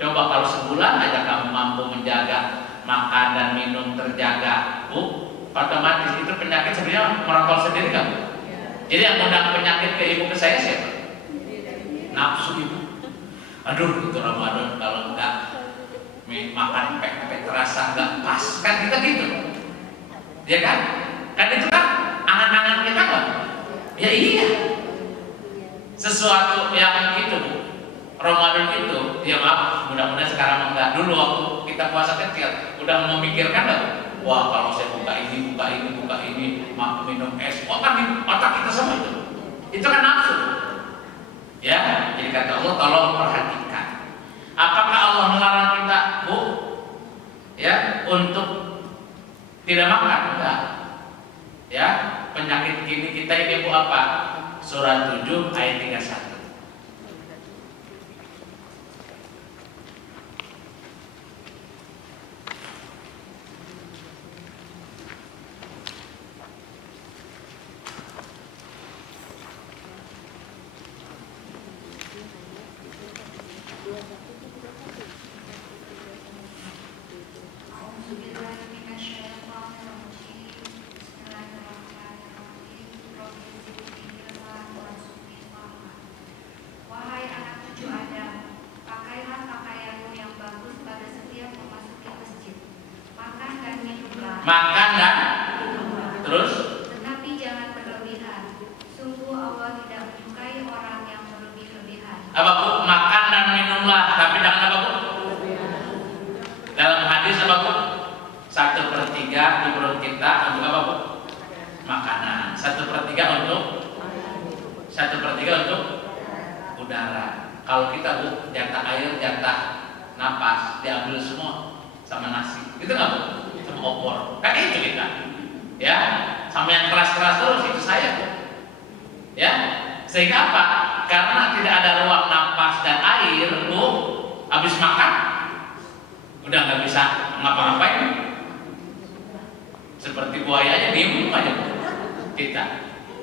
Coba kalau sebulan aja kamu mampu menjaga makan dan minum terjaga, Bu, otomatis itu penyakit sebenarnya merokok sendiri kan Bu? Jadi yang undang penyakit ke ibu ke saya siapa? Nafsu ibu. Aduh itu Ramadan kalau enggak makan pek-pek terasa enggak pas, kan kita gitu, ya kan? Kan itu kan angan-angan kita kan? Ya iya. Sesuatu yang itu Bu, Ramadan itu, ya maaf, mudah-mudahan sekarang enggak. Dulu waktu kita puasa kecil, udah memikirkan enggak? Wah kalau saya buka ini, minum es, wah kan di otak kita semua itu. Itu kan nafsu. Ya, jadi kata Allah tolong perhatikan. Apakah Allah melarang kita Bu? Ya, untuk tidak makan? Enggak. Ya, penyakit kini kita ini Bu apa? Surah 7 ayat 31. Wahai anak cucu Adam, pakailah pakaianmu yang bagus pada setiap memasuki masjid. Makan dan minumlah. Makan dan terus? Tetapi jangan berlebihan. Sungguh Allah tidak menyukai orang yang berlebih-lebihan. Apa Bu? Makan dan minumlah, tapi jangan apa Bu? Dalam hadis apa Bu? 1/3 di perut kita untuk apa Bu? Makanan. 1/3 untuk udara. Kalau kita Bu, jatah air, jatah napas diambil semua sama nasi. Gitu nggak Bu? Sama opor. Kan itu kita. Ya, sama yang keras-keras terus itu saya Bu. Ya, sehingga apa? Karena tidak ada ruang napas dan air Bu, habis makan udah nggak bisa ngapa-ngapain. Seperti buaya aja diem aja Bu. Kita.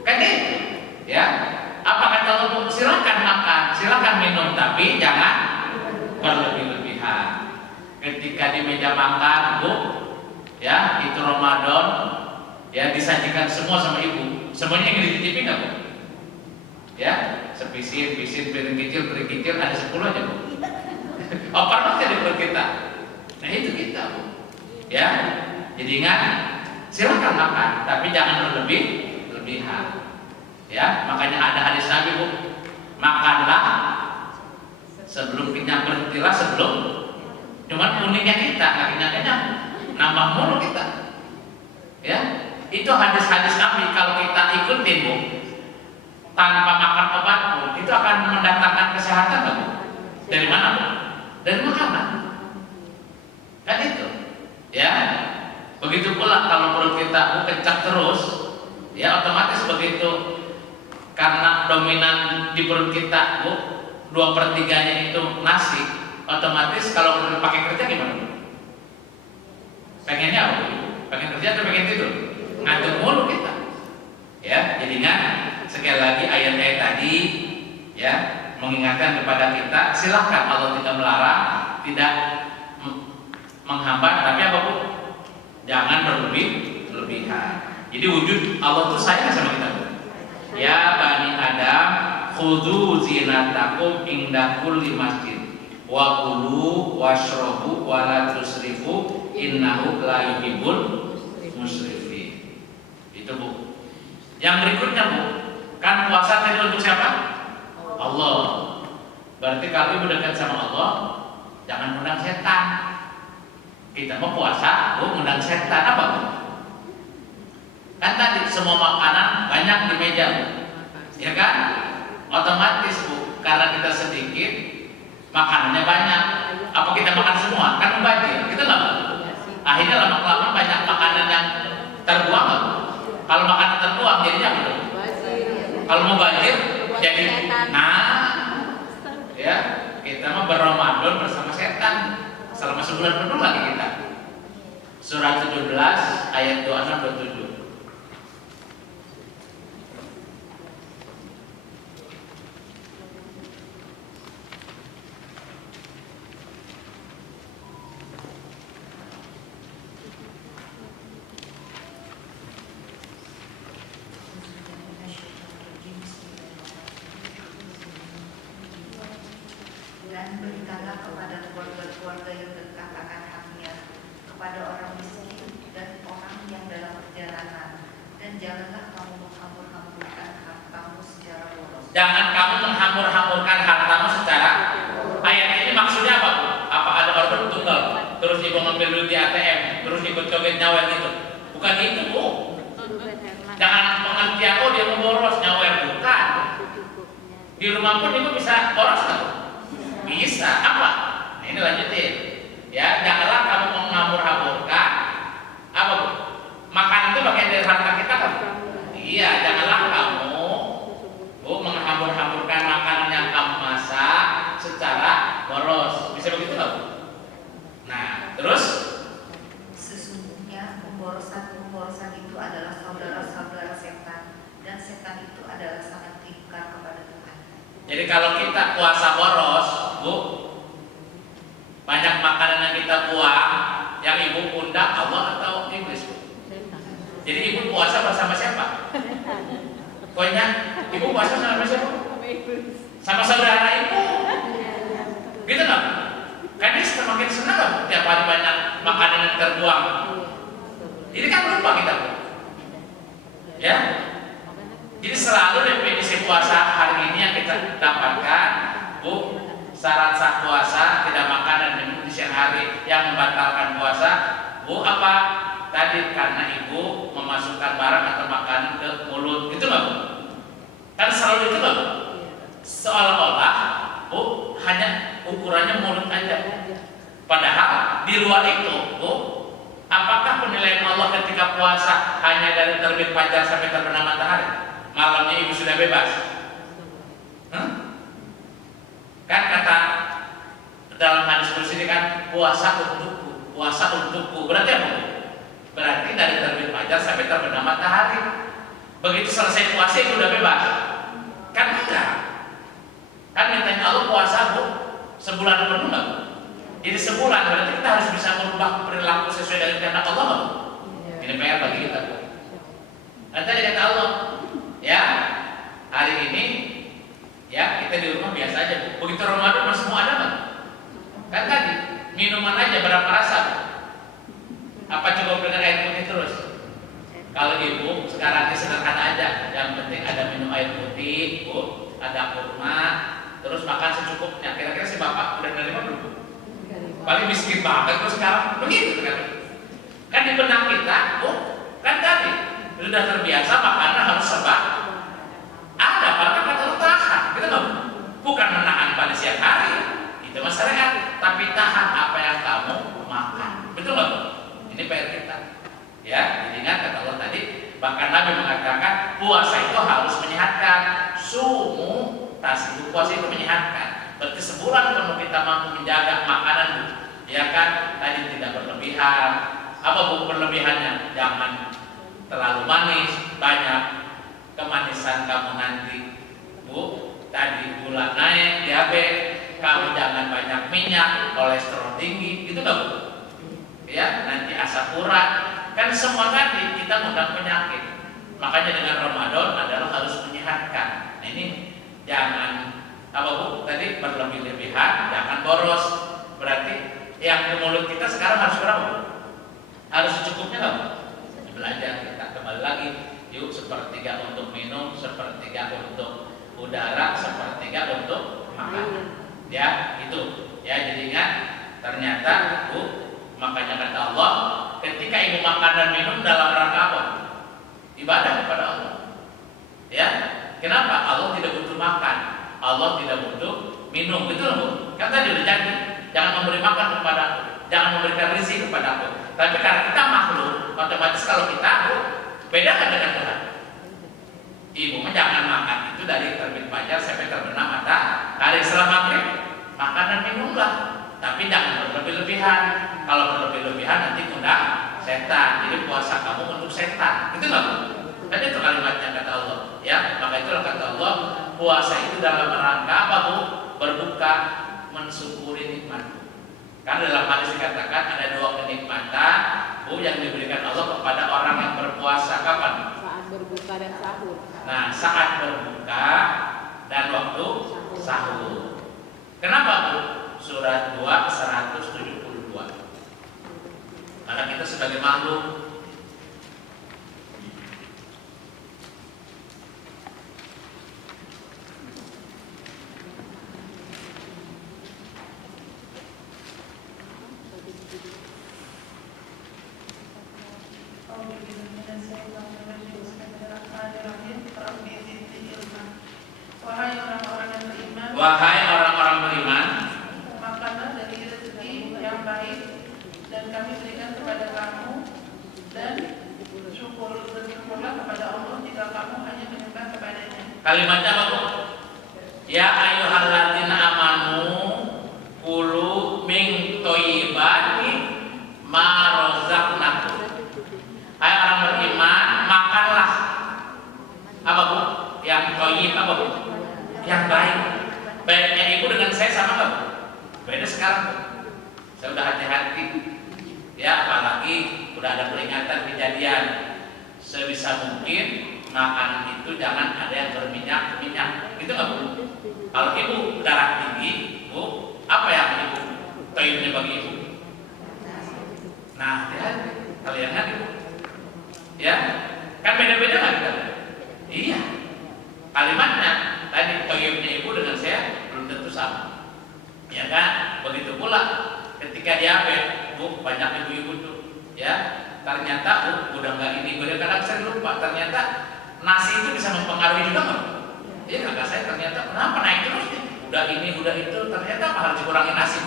Kan gitu. Ya. Apa kata Allah Bu? Silakan makan, silakan minum, tapi jangan berlebih-lebihan. Ketika di meja makan Bu, ya itu Ramadan, ya disajikan semua sama ibu. Semuanya yang dititipin nggak Bu? Ya, sepisin, piring kecil ada 10 aja Bu. Oh pernah jadi perut kita. Nah itu kita Bu. Ya, jadi ingat, silakan makan, tapi jangan berlebihan. Ya, makanya ada hadis Nabi Bu, makanlah sebelum kenyang, berhentilah sebelum. Cuman uniknya kita nggak kenyang-kenyang, nambah mulu kita. Ya, itu hadis-hadis Nabi kalau kita ikutin Bu, tanpa makan obat pun itu akan mendatangkan kesehatan Bu. Dari mana Bu? Dari makanan. Kan itu. Ya, begitu pula kalau perut kita Bu kencang terus, ya otomatis begitu. Karena dominan di perut kita Bu 2/3-nya itu nasi, otomatis kalau udah pakai kerja gimana? Pengennya apa? Pengen kerja atau pengen tidur? Ngantuk mulu kita. Ya, jadinya sekali lagi ayat-ayat tadi ya mengingatkan kepada kita, silahkan Allah tidak melarang, tidak menghambat, tapi apa Bu? Jangan berlebihan. Jadi wujud Allah itu sayang sama kita. Ya Bani Adam, khudhu zinatakum inda kulli masjid wa kulu washrabu wa la tusrifu innahu la yuhibbul musrifin. Itu Bu. Yang berikutnya Bu, kan puasa tadi untuk siapa? Allah. Berarti kalau ibu dekat sama Allah, jangan undang setan. Kita mau puasa, Bu, undang setan apa Bu? Kan tadi semua makanan banyak di meja Bu, ya kan? Otomatis Bu, karena kita sedikit, makanannya banyak. Apa kita makan semua? Kan membajir, kita nggak Bu? Akhirnya lama-lama banyak makanan yang terbuang nggak Bu? Kalau makanan terbuang jadinya apa? Kalau mau banjir jadi ya kita mau berRamadan bersama setan selama sebulan penuh lagi kita. Surat 17 ayat 26-27. Dan berikanlah kepada keluarga-keluarga yang dekat akan haknya, kepada orang miskin dan orang yang dalam perjalanan, dan janganlah kamu menghambur-hamburkan hartamu secara boros. Jangan kamu menghambur-hamburkan hartamu secara. Ayat ini maksudnya apa Bu? Apa ada orang tunggal terus ibu ngambil duit di ATM terus ikut joget nyawer gitu? Bukan itu Bu. Jangan pengertian dia memboros nyawer, bukan. Di rumah pun ibu bisa boros nggak Bu? Bisa. Apa? Nah, ini lanjutin. Ya, janganlah kamu menghambur-hamburkan apa Bu? Makanan itu bagian dari harta kita kan? Iya, janganlah kamu Bu menghambur-hamburkan makanan yang kamu masak secara boros. Bisa begitu nggak Bu? Nah, terus Sesungguhnya pemborosan itu adalah saudara-saudara setan, dan setan itu adalah sangat ingkar kepada Tuhan. jadi kalau kita puasa boros, Bu, banyak makanan yang kita buang, yang ibu undang Allah atau iblis Bu? Jadi ibu puasa bersama siapa? Pokoknya ibu puasa sama siapa? Sama saudara ibu. Gitu nggak? Kan dia semakin senang kan tiap hari banyak makanan yang terbuang. Ini kan lupa kita Bu. Ya. Jadi selalu definisi puasa hari ini yang kita dapatkan, Bu, syarat sah puasa tidak makan dan minum di siang hari. Yang membatalkan puasa, Bu, apa? Tadi karena ibu memasukkan barang atau makanan ke mulut, gitu nggak Bu? Kan selalu itu nggak Bu? Seolah-olah Bu hanya ukurannya mulut aja. Padahal di luar itu Bu, apakah penilaian Allah ketika puasa hanya dari terbit fajar sampai terbenam matahari? Malamnya ibu sudah bebas. Kan kata dalam hadis kursi ini kan puasa untukku, puasa untukku. Berarti apa? Berarti dari terbit fajar sampai terbenam matahari. Begitu selesai puasa ibu sudah bebas. Kan enggak? Kan mintanya Allah puasa Bu sebulan penuh nggak Bu? Jadi sebulan berarti kita harus bisa merubah perilaku sesuai dengan kehendak Allah nggak Bu? Ini PR bagi kita Bu. Dan tadi kata Allah, ya hari ini ya kita di rumah biasa aja Bu. Begitu Ramadan masih semua ada nggak? Kan tadi minuman aja berapa rasa Bu? Apa cukup dengan air putih terus? Kalau ibu sekarang sederhana aja, yang penting ada minum air putih Bu, ada kurma, terus makan secukupnya. Kira-kira si bapak udah nerima belum Bu? Paling miskin banget Bu sekarang, begitu kan? Kan di benak kita Bu, kan tadi sudah terbiasa makanan harus serba ada, bahkan kata lu tahan, gitu nggak Bu? Bukan menahan pada siang hari, itu mas syariat, tapi tahan apa yang kamu makan, betul nggak Bu? Ini PR kita, ya. Jadi ingat kata Allah tadi, bahkan Nabi mengatakan puasa itu harus menyehatkan, sumu tas itu puasa itu menyehatkan, berarti sebulan penuh kita mampu menjaga makanan, Bu, ya kan, tadi tidak berlebihan. Apa Bu berlebihannya? Jangan terlalu manis, banyak kemanisan kamu nanti, Bu. Tadi gula naik, diabetes, kamu jangan banyak minyak, kolesterol tinggi, gitu nggak Bu? Ya, nanti asam urat, kan semua tadi kita mengundang penyakit. Makanya dengan Ramadan adalah harus menyehatkan. Nah, ini jangan apa Bu tadi berlebih-lebihan, jangan boros. Berarti yang di mulut kita sekarang harus berapa Bu? Harus secukupnya nggak Bu? Belajar kita kembali lagi. Yuk, sepertiga untuk minum, sepertiga untuk udara, sepertiga untuk makan. Ya, itu. Ya, jadi ingat, ternyata Bu, makanya kata Allah, ketika ibu makan dan minum dalam rangka apa? Ibadah kepada Allah. Ya, kenapa? Allah tidak butuh makan, Allah tidak butuh minum, betul Bu? Kan tadi udah janji, jangan memberi makan kepada aku, jangan memberikan rezeki kepada aku. Tapi karena kita makhluk, otomatis kalau kita Bu, beda kan dengan Tuhan. Ibu mah jangan makan itu dari terbit fajar sampai terbenam matahari setelah maghrib, makan dan minumlah, tapi jangan berlebih-lebihan. Kalau berlebih-lebihan nanti ngundang setan. Jadi puasa kamu untuk setan, itu nggak Bu? Tadi itu kalimatnya kata Allah. Ya, maka itulah kata Allah, puasa itu dalam rangka apa Bu? Berbuka, mensyukuri nikmat. Karena dalam hadis dikatakan ada dua kenikmatan Bu yang diberikan Allah kepada orang yang berpuasa. Kapan? Saat berbuka dan sahur. Nah, saat berbuka dan waktu sahur. Kenapa Bu? Surat 2 172. Karena kita sebagai makhluk wahai orang-orang beriman, makanlah dari rezeki yang baik dan kami berikan kepada kamu, dan bersyukurlah kepada Allah jika kamu hanya menyembah kepadanya. kalimatnya apa Bu? Ya ayyuhalladzina amanu kulu min thayyibati ma razaqnakum. Hai orang beriman, makanlah apa Bu? Yang thayyib apa Bu? Yang baik. Baiknya ibu dengan saya sama nggak Bu? Beda sekarang Bu. Saya udah hati-hati. Ya, apalagi udah ada peringatan kejadian. Sebisa mungkin makanan itu jangan ada yang berminyak-minyak. Gitu nggak Bu? Kalau ibu darah tinggi, Bu, apa yang ibu thayyibnya bagi ibu? Nah, ya, kalian kan ibu. Ya, kan beda-beda nggak kita? Iya. Kalimatnya tadi thayyibnya ibu dengan saya belum tentu sama. Ya kan? Begitu pula ketika diabetes, Bu, banyak ibu-ibu tuh, ya. Ternyata Bu, udah nggak ini, udah kadang saya lupa. Ternyata nasi itu bisa mempengaruhi juga nggak? Iya, kakak saya ternyata kenapa naik terus? Udah ini, udah itu, ternyata harus dikurangi nasi.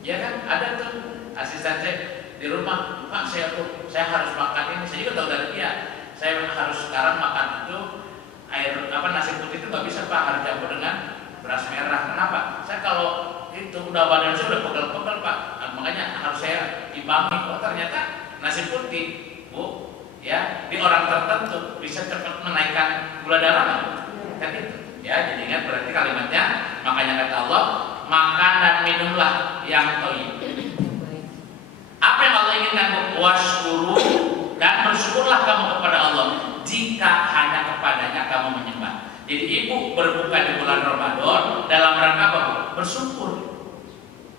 Ya kan? Ada tuh asisten saya di rumah, Pak, saya harus makan ini. Saya juga tahu dari dia. Saya harus sekarang makan itu air nasi putih itu nggak bisa Pak, harus campur dengan beras merah. Kenapa? Saya kalau itu udah badan saya udah pegel-pegel Pak, nah, makanya harus saya imbangi. Oh ternyata nasi putih Bu, ya di orang tertentu bisa cepat menaikkan gula darah kan itu. Ya, jadi ingat berarti kalimatnya, makanya kata Allah, makan dan minumlah yang thayyib. Apa yang Allah inginkan Bu? Washkuru, dan bersyukurlah kamu kepada Allah jika hanya kepadanya kamu menyembah. Jadi ibu berbuka di bulan Ramadan dalam rangka apa Bu? Bersyukur.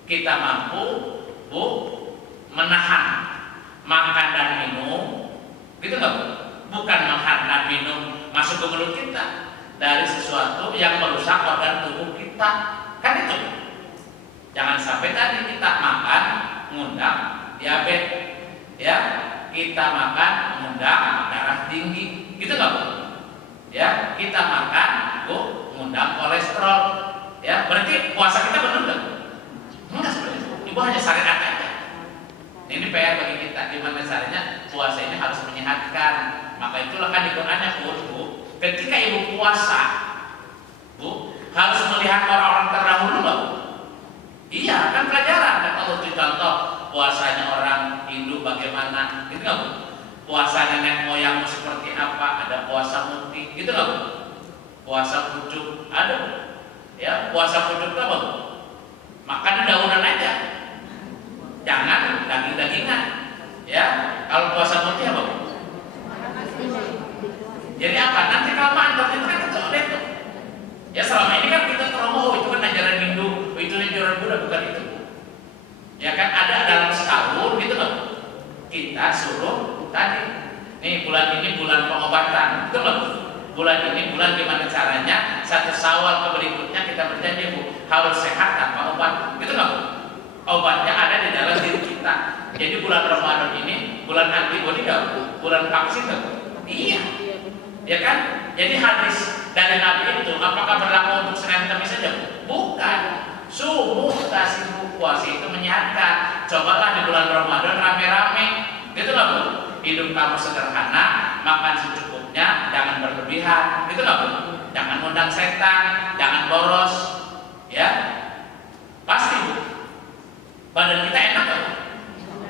Kita mampu Bu menahan makan dan minum, gitu nggak Bu? Bukan makan dan minum masuk ke mulut kita dari sesuatu yang merusak organ tubuh kita, kan itu. Jangan sampai tadi kita makan ngundang diabetes, ya, kita makan ngundang darah tinggi, gitu nggak Bu? Ya, kita makan Bu ngundang kolesterol, ya, berarti puasa kita benar nggak? Enggak sebenarnya. Ibu hanya syariat aja. Ini PR bagi kita, gimana caranya puasa ini harus menyehatkan. Maka itulah kan di Qur'annya Bu, ketika ibu puasa Bu Harus melihat orang-orang terdahulu loh. Iya, kan pelajaran. Kan kalau contoh puasanya orang Hindu bagaimana, gitu nggak Bu? Puasa nenek moyangmu seperti apa? Ada puasa muti, gitu nggak Bu? Puasa pucuk, ada Bu? Ya, puasa pucuk itu apa Bu? Makan daunan aja, jangan daging-dagingan. Ya, kalau puasa muti apa Bu? Jadi apa? Nanti kalau mantap itu kan itu oleh itu. Ya selama ini kan kita promo itu kan ajaran Hindu, itu ajaran Buddha, bukan itu. Ya kan ada dalam setahun gitu loh. Kita suruh tadi, nih bulan ini bulan pengobatan, gitu loh. Bulan ini bulan gimana caranya? 1 Syawal ke berikutnya kita berjanji Bu, harus sehat tanpa obat, gitu loh. Obatnya ada di dalam diri kita. Jadi bulan Ramadan ini bulan antibodi nggak Bu? Bulan vaksin nggak Bu? Iya. Ya kan? Jadi hadis dari Nabi itu apakah berlaku untuk Senin Kamis saja? Bukan. Subuh tasibuk puasa itu menyehatkan. Cobalah di bulan Ramadan rame-rame, gitu lah Bu. Hidup kamu sederhana, makan secukupnya, jangan berlebihan, gitu lah Bu. Jangan undang setan, jangan boros, ya. Pasti Bu. Badan kita enak kan?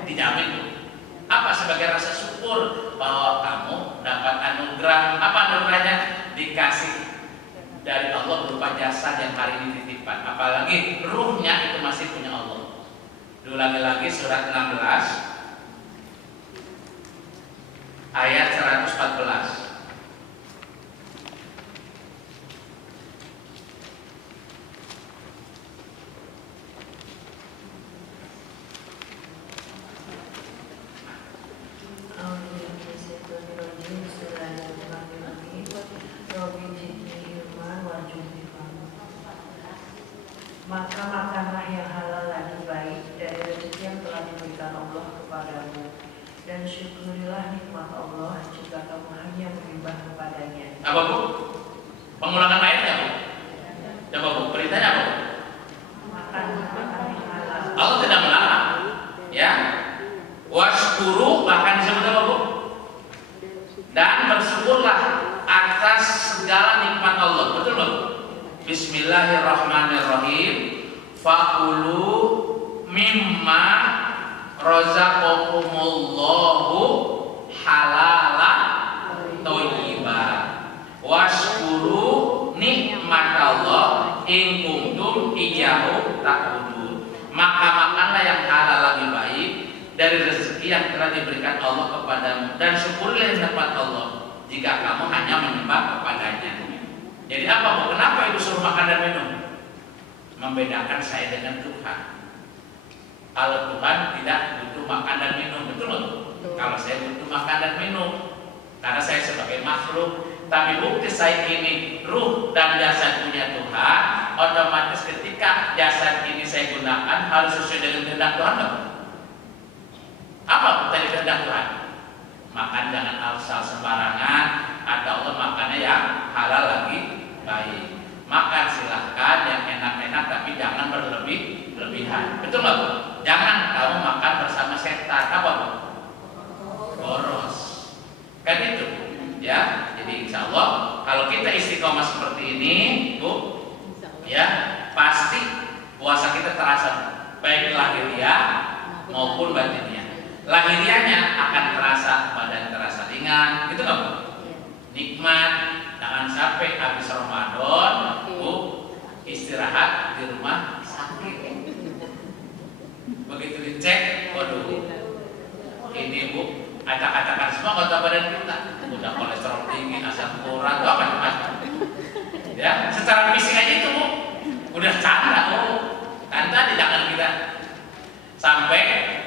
Dijamin Bu. Apa sebagai rasa syukur bahwa kamu dapat anugerah? Apa anugerahnya? Dikasih dari Allah berupa jasa yang hari ini titipan. Apalagi ruhnya itu masih punya Allah. Diulangi lagi surat 16 ayat 114. Maka makanlah yang halal lagi baik dari rezeki yang telah diberikan Allah kepadamu, dan syukurilah nikmat Allah jika kamu hanya menyembah kepadanya. Apa Bu? Pengulangan ayatnya Bu? Coba Bu, perintahnya apa Bu? Makan yang halal. Allah tidak melarang, ya. Washkuru bahkan disebut apa Bu? Dan bersyukurlah atas segala nikmat Allah, betul Bu? Bismillahirrahmanirrahim. Fakulu mimma razaqakumullahu halalan thayyiban washkuru nikmatallah in kuntum iyyahu ta'budun. Maka makanlah yang halal lagi baik dari rezeki yang telah diberikan Allah kepadamu, dan syukurlah nikmat Allah jika kamu hanya menyembah kepadanya. Jadi apa Bu? Kenapa Ibu suruh makan dan minum? Membedakan saya dengan Tuhan. Kalau Tuhan tidak butuh makan dan minum, betul loh? Kalau saya butuh makan dan minum, karena saya sebagai makhluk. Tapi bukti saya ini ruh dan jasad punya Tuhan, otomatis ketika jasad ini saya gunakan harus sesuai dengan kehendak Tuhan, loh. Apa tadi kehendak Tuhan? Makan jangan asal sembarangan, atau Allah makannya yang halal lagi baik. Makan silahkan yang enak-enak, tapi jangan berlebihan. Betul nggak Bu? Jangan kamu makan bersama setan. Apa Bu? Boros. Kan itu, ya. Jadi insya Allah kalau kita istiqomah seperti ini, Bu, ya pasti puasa kita terasa, baik lahiriah maupun batiniah. Lahiriahnya akan terasa, badan terasa ringan, gitu nggak Bu? Nikmat. Jangan sampai habis Ramadan Bu istirahat di rumah sakit. Begitu dicek, waduh, ini Bu acak-acakan semua kota badan kita, udah kolesterol tinggi, asam urat, apa macam-macam. Ya, secara fisik aja itu Bu udah canda Bu. Kan tadi jangan kita sampai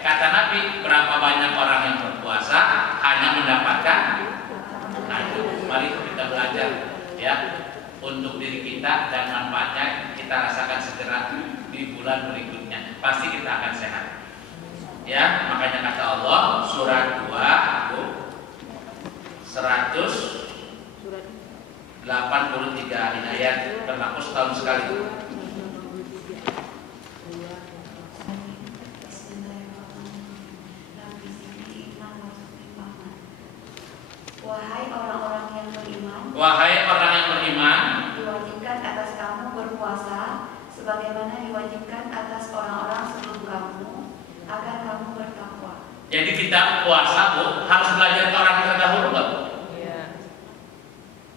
kata Nabi, berapa banyak orang yang berpuasa hanya mendapatkan. Nah itu, mari kita belajar ya untuk diri kita, dan manfaatnya kita rasakan segera di bulan berikutnya. Pasti kita akan sehat. Ya, makanya kata Allah surat 2 183 ini ayat berlaku setahun sekali. Wahai orang-orang yang beriman, Wahai orang yang beriman, diwajibkan atas kamu Jadi kita puasa Bu harus belajar ke orang terdahulu nggak Bu? Iya.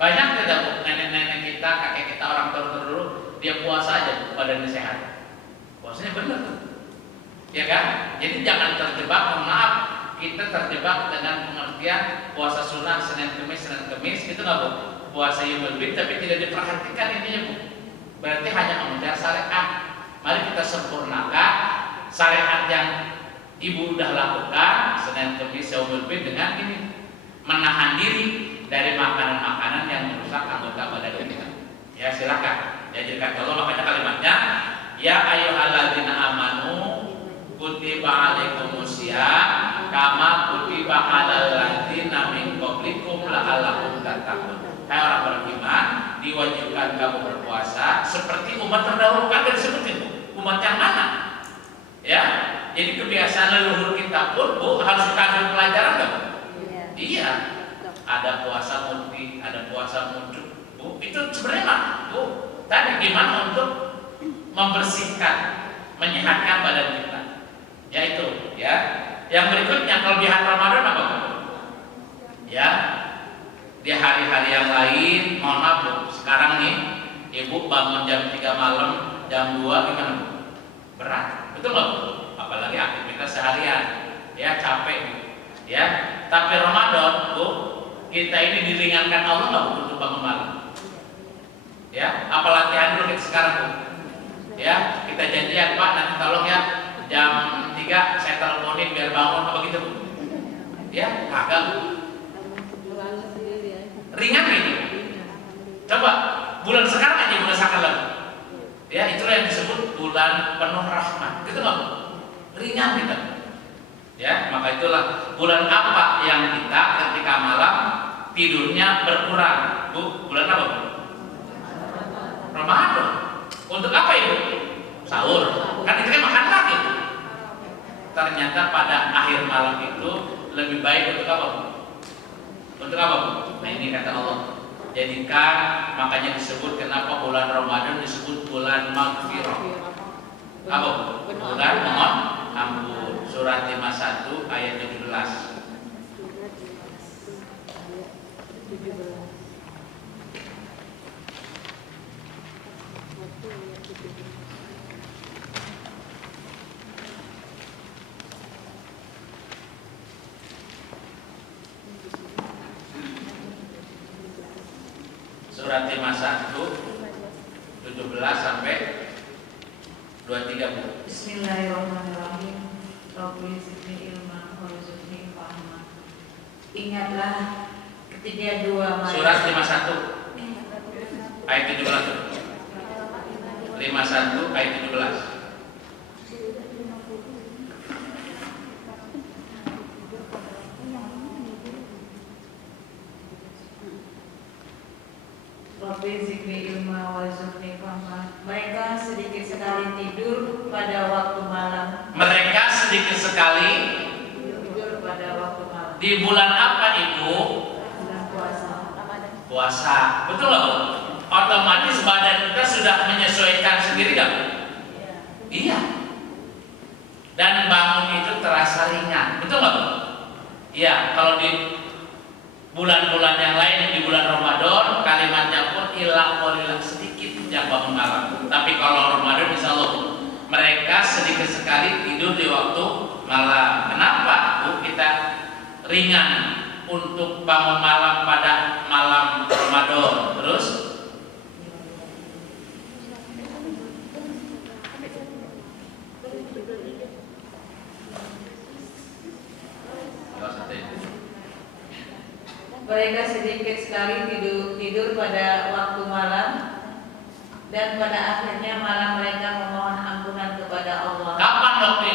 Banyak tidak Bu nenek-nenek kita, kakek kita, orang terdahulu dia puasa aja badannya sehat. Puasanya benar tuh, ya kan? Jadi jangan terjebak, mohon maaf, kita terjebak dengan pengertian puasa sunnah Senin Kemis itu nggak Bu? Puasa Yaumul Bid tapi tidak diperhatikan ininya Bu. Berarti hanya mengejar syariat. Mari kita sempurnakan syariat yang Ibu udah lakukan Senin Kemis Yaumul Bid dengan ini, menahan diri dari makanan-makanan yang merusak anggota badan kita. Ya silakan. Ya jadi kalau makanya kalimatnya ya ayyuhalladzina amanu kutiba alaikumusiyam kama kutiba alal ladzina min qablikum la'allakum tattaqun. Hai orang beriman, diwajibkan kamu berpuasa seperti umat terdahulu. Kan disebutin Bu, umat yang mana? Ya, jadi kebiasaan leluhur kita pun Bu harus kita ambil pelajaran kan? Iya. Ada puasa murti, ada puasa muduk. Bu, itu sebenarnya mah Bu, tadi gimana untuk membersihkan, menyehatkan badan kita. Ya itu, ya. Yang berikutnya kelebihan Ramadan apa Bu? Ya. Di hari-hari yang lain, mohon maaf Bu, sekarang nih Ibu bangun jam 3 malam, jam 2 gimana Bu? Berat, betul nggak Bu? Apalagi aktivitas seharian, ya capek Bu. Ya, tapi Ramadan Bu, kita ini diringankan Allah nggak Bu untuk bangun malam? Ya, apa latihan dulu kita sekarang Bu? Ya, kita janjian Pak, nanti tolong ya jam 3 saya teleponin biar bangun apa gitu Bu? Ya, kagak Bu. Ringan gitu. Coba bulan sekarang aja bulan sekarang. Ya itulah yang disebut bulan penuh rahmat. Gitu nggak Bu? Ringan kita. Ya maka itulah bulan apa yang kita ketika malam tidurnya berkurang. Bu, bulan apa Bu? Ramadan. Untuk apa Ibu? Sahur. Kan itu kan makan lagi. Ternyata pada akhir malam itu lebih baik untuk apa Bu? Untuk apa Bu? Nah ini kata Allah. Jadikan makanya disebut kenapa bulan Ramadan disebut bulan maghfirah. Apa Bu? Bulan mohon ampun. Surat 51 ayat 17. Surat 51 17 sampai 23 Bu. Bismillahirrahmanirrahim. Rabbi zidni ilma warzuqni fahma. Ingatlah ketika dua mayat. Surat 51 ayat 17. 51 ayat 17. Rabbi zidni ilma warzuqni fahma. Mereka sedikit sekali tidur pada waktu malam. Mereka sedikit sekali Tidur pada waktu malam. di bulan apa Ibu? Bulan puasa. Puasa. Betul nggak Bu? Otomatis badan kita sudah menyesuaikan sendiri nggak Bu? Iya. Dan bangun itu terasa ringan. Betul nggak Bu? Iya. Kalau di bulan-bulan yang lain, di bulan Ramadan kalimatnya pun ilah qalilan, sedikit yang bangun malam. Tapi kalau Ramadan insya Allah mereka sedikit sekali tidur di waktu malam. Kenapa Bu kita ringan untuk bangun malam pada malam Ramadan? Terus Mereka sedikit sekali tidur pada waktu malam, dan pada akhirnya malam mereka memohon ampunan kepada Allah. kapan waktu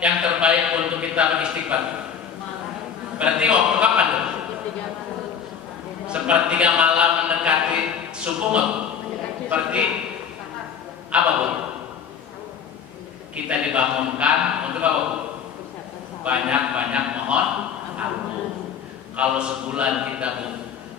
yang terbaik untuk kita beristighfar? Berarti waktu kapan tuh? Sepertiga malam mendekati subuh nggak? Seperti apa Bu? Kita dibangunkan untuk apa Bu? Banyak-banyak mohon ampun. Kalau sebulan kita Bu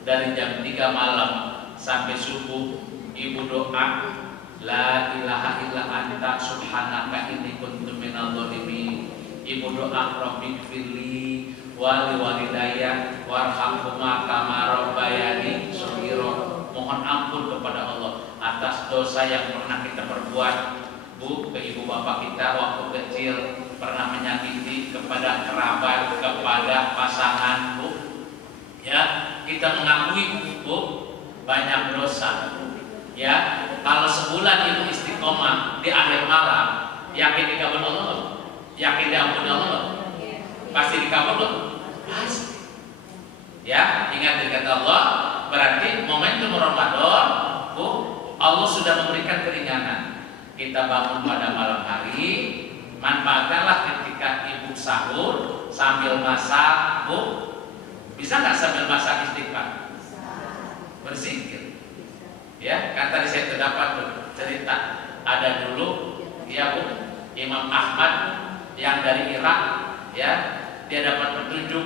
dari jam 3 malam sampai subuh Ibu doa la ilaha illa anta subhanaka inni kuntu minadh dhalimin, Ibu doa Rabbi firli wali walidayya warhamhuma kama rabbayani shaghira. Mohon ampun kepada Allah atas dosa yang pernah kita perbuat, Bu, ke ibu bapak kita waktu kecil, pernah menyakiti kepada kerabat, kepada pasangan, Bu. Ya, kita mengakui, Bu, banyak dosa. Ya, kalau sebulan ibu istiqomah di akhir malam, yakin dikabul Allah? Yakin diampuni Allah? Pasti dikabul? Pasti. Ya, ingat kata Allah, berarti momentum Ramadan, Bu, Allah sudah memberikan keringanan. Kita bangun pada malam hari, manfaatkanlah ketika ibu sahur sambil masak, Bu. Bisa nggak sambil masak istighfar? Berzikir. Ya, kan tadi saya terdapat tuh cerita, ada dulu, ya Bu, Imam Ahmad yang dari Irak, ya, dia dapat petunjuk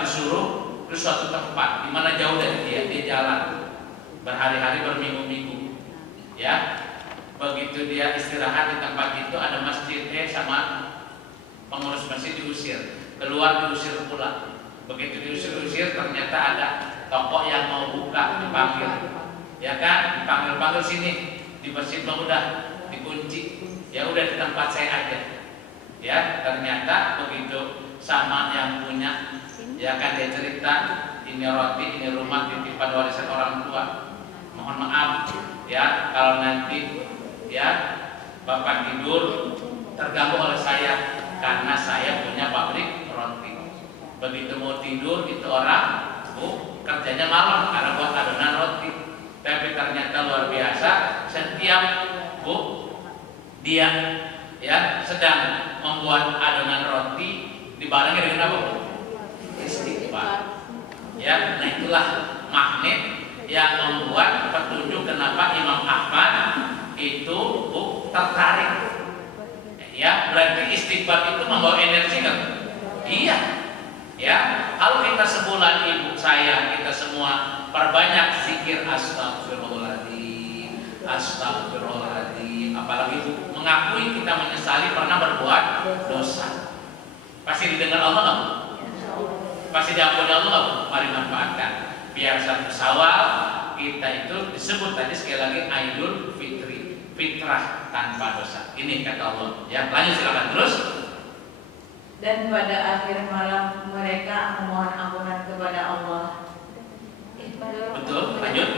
disuruh ke suatu tempat di mana jauh dari dia jalan berhari-hari, berminggu-minggu, ya. Begitu dia istirahat di tempat itu ada masjid, sama pengurus masjid diusir, keluar diusir pula. Begitu diusir ternyata ada toko yang mau buka, dipanggil, ya kan, dipanggil sini di masjid, udah dikunci, ya udah di tempat saya aja, ya. Ternyata begitu sama yang punya, ya kan, dia cerita, ini roti, ini rumah titipan warisan orang tua, mohon maaf ya kalau nanti ya bapak tidur terganggu oleh saya karena saya punya pabrik roti. Begitu mau tidur itu orang, Bu, kerjanya malam karena buat adonan roti. Tapi ternyata luar biasa, setiap, Bu, dia ya sedang membuat adonan roti dibarengi dengan apa? Istighfar. Ya, nah itulah magnet yang membuat petunjuk kenapa Imam Ahmad itu, Bu, tertarik. Ya, berarti istighfar itu membawa energi kan? Iya. Ya, kalau kita sebulan, ibu saya, kita semua perbanyak zikir astagfirullahaladzim, astagfirullahaladzim. Apalagi itu mengakui kita menyesali pernah berbuat dosa. Pasti didengar Allah nggak, Bu? Pasti diampuni Allah nggak, Bu? Mari manfaatkan. Biar satu Syawal kita itu disebut tadi sekali lagi Aidul Fitri, fitrah tanpa dosa. Ini kata Allah. Ya, lanjut silakan terus. Dan pada akhir malam mereka memohon ampunan kepada Allah. Betul, lanjut.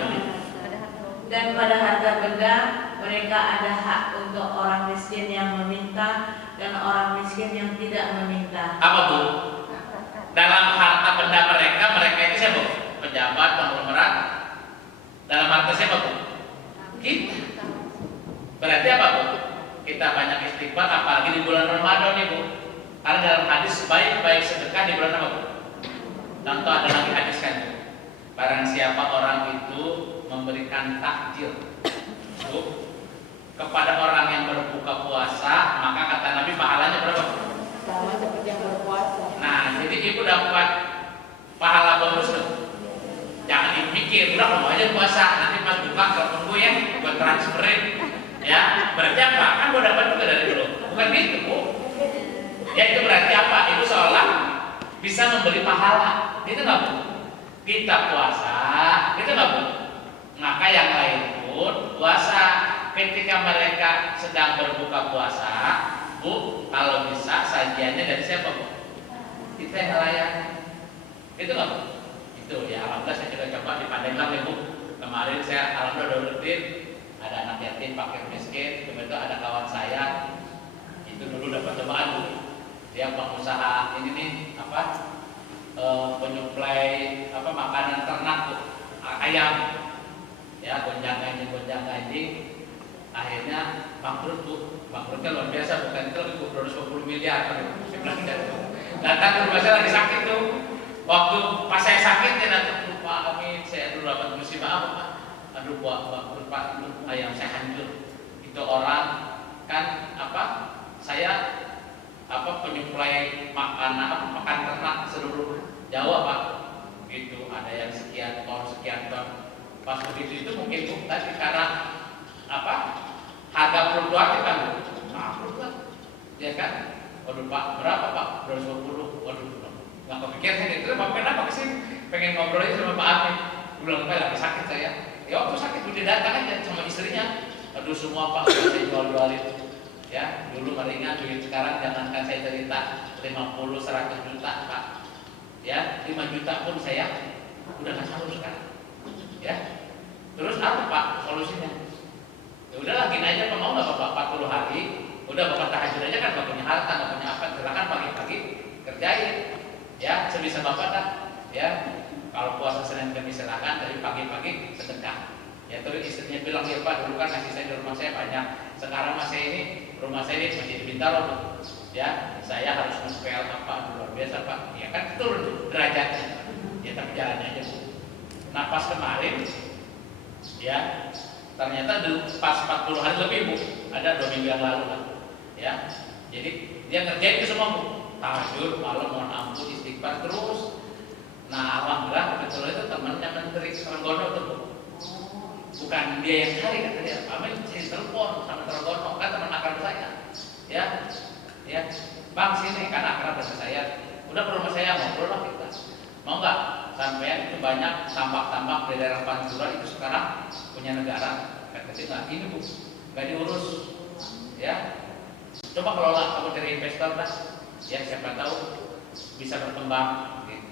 Dan pada harta benda mereka ada hak untuk orang miskin yang meminta dan orang miskin yang tidak meminta. Apa, Bu? Dalam harta benda mereka itu siapa? Pejabat, konglomerat. Dalam harta siapa, Bu? Kita. Berarti apa, Bu? Kita banyak istighfar, apalagi di bulan Ramadan nih, Bu. Karena dalam hadis baik-baik sedekah di bulan apa, Bu? Contoh ada lagi hadis kan, barang siapa orang itu memberikan takjil, Bu, kepada orang yang berbuka puasa, maka kata Nabi pahalanya berapa? Sama seperti yang berpuasa. Nah, jadi ibu dapat pahala bonus tuh. Jangan mikir, udah kamu aja puasa, nanti pas buka telepon gue ya, gue transferin. Ya, berarti apa? Kan gue dapat juga dari dulu. Bukan gitu, Bu. Ya, itu berarti apa? Itu seolah bisa memberi pahala. Itu nggak, Bu? Kita puasa, itu nggak, Bu? Maka yang lain pun puasa. Ketika mereka sedang berbuka puasa, Bu, kalau bisa sajiannya dari siapa, Bu? Kita yang melayani. Itu nggak, Bu? Itu ya, alhamdulillah saya juga coba di Pandeglang ya, Bu. Kemarin saya alhamdulillah rutin ada anak yatim, fakir miskin, kemudian ada kawan saya itu dulu dapat cobaan, Bu. Dia pengusaha ini nih penyuplai makanan ternak, Bu, ayam, ya, gonjang ganjing, akhirnya bangkrut, Bu. Bangkrutnya luar biasa, bukan itu 220 miliar, datang ke rumah saya lagi sakit tuh. Waktu pas saya sakit dia datang, Pak Amin, saya dulu dapat musibah apa, Pak? Aduh, bangkrut, Pak, ayam saya hancur. Itu orang kan saya penyuplai makanan makan ternak seluruh Jawa, Pak. Gitu, ada yang sekian ton. Pas begitu itu mungkin, Bu, tadi karena harga fluktuatif kan, Bu. Fluktuatif. Ya kan? Waduh Pak, berapa Pak? 250. Waduh, nggak kepikiran gitu. Kenapa sih pengen ngobrolnya sama Pak Amin? Bulan depan lagi sakit saya. Ya waktu sakit udah datang aja sama istrinya. Aduh semua Pak sudah saya jual-jualin. Ya, dulu meringan duit, sekarang jangankan saya cerita 50, 100 juta Pak. Ya, 5 juta pun saya udah nggak sanggup sekarang. Ya, terus apa Pak solusinya? Ya udahlah gini aja Pak, mau nggak Bapak 40 hari? Udah Bapak tahajud aja kan, Bapak punya harta, nggak punya apa, silakan pagi-pagi kerjain. Ya, sebisa Bapak dah. Ya, kalau puasa Senin Kamis silakan, tapi pagi-pagi sedekah. Ya, terus istrinya bilang, ya Pak, dulu kan nasi saya di rumah saya banyak. Sekarang rumah saya ini masih di Bintaro. Ya, saya harus nge-spell apa luar biasa Pak. Ya kan turun derajatnya. Ya, tapi jalannya aja Bu. Nah, pas kemarin, ya, ternyata pas 40 hari lebih Bu, ada 2 minggu yang lalu lah. Ya, jadi dia ngerjain itu semua Bu. Tahajud, malam, mohon ampun, istighfar terus. Nah, alhamdulillah kebetulan itu temannya Menteri Trenggono tuh Bu. Bukan dia yang cari, kata dia, Amin saya telepon sama Trenggono, kan teman akrab saya. Ya, Bang sini, kan akrab dengan saya. Udah ke rumah saya, ngobrol lah kita. Mau nggak? Sampean itu banyak tambak-tambak di daerah Pantura itu sekarang punya negara. Kata dia, nggak ini Bu, nggak diurus. Ya, coba kelola, kamu cari investor lah. Ya, siapa tahu bisa berkembang. Gitu.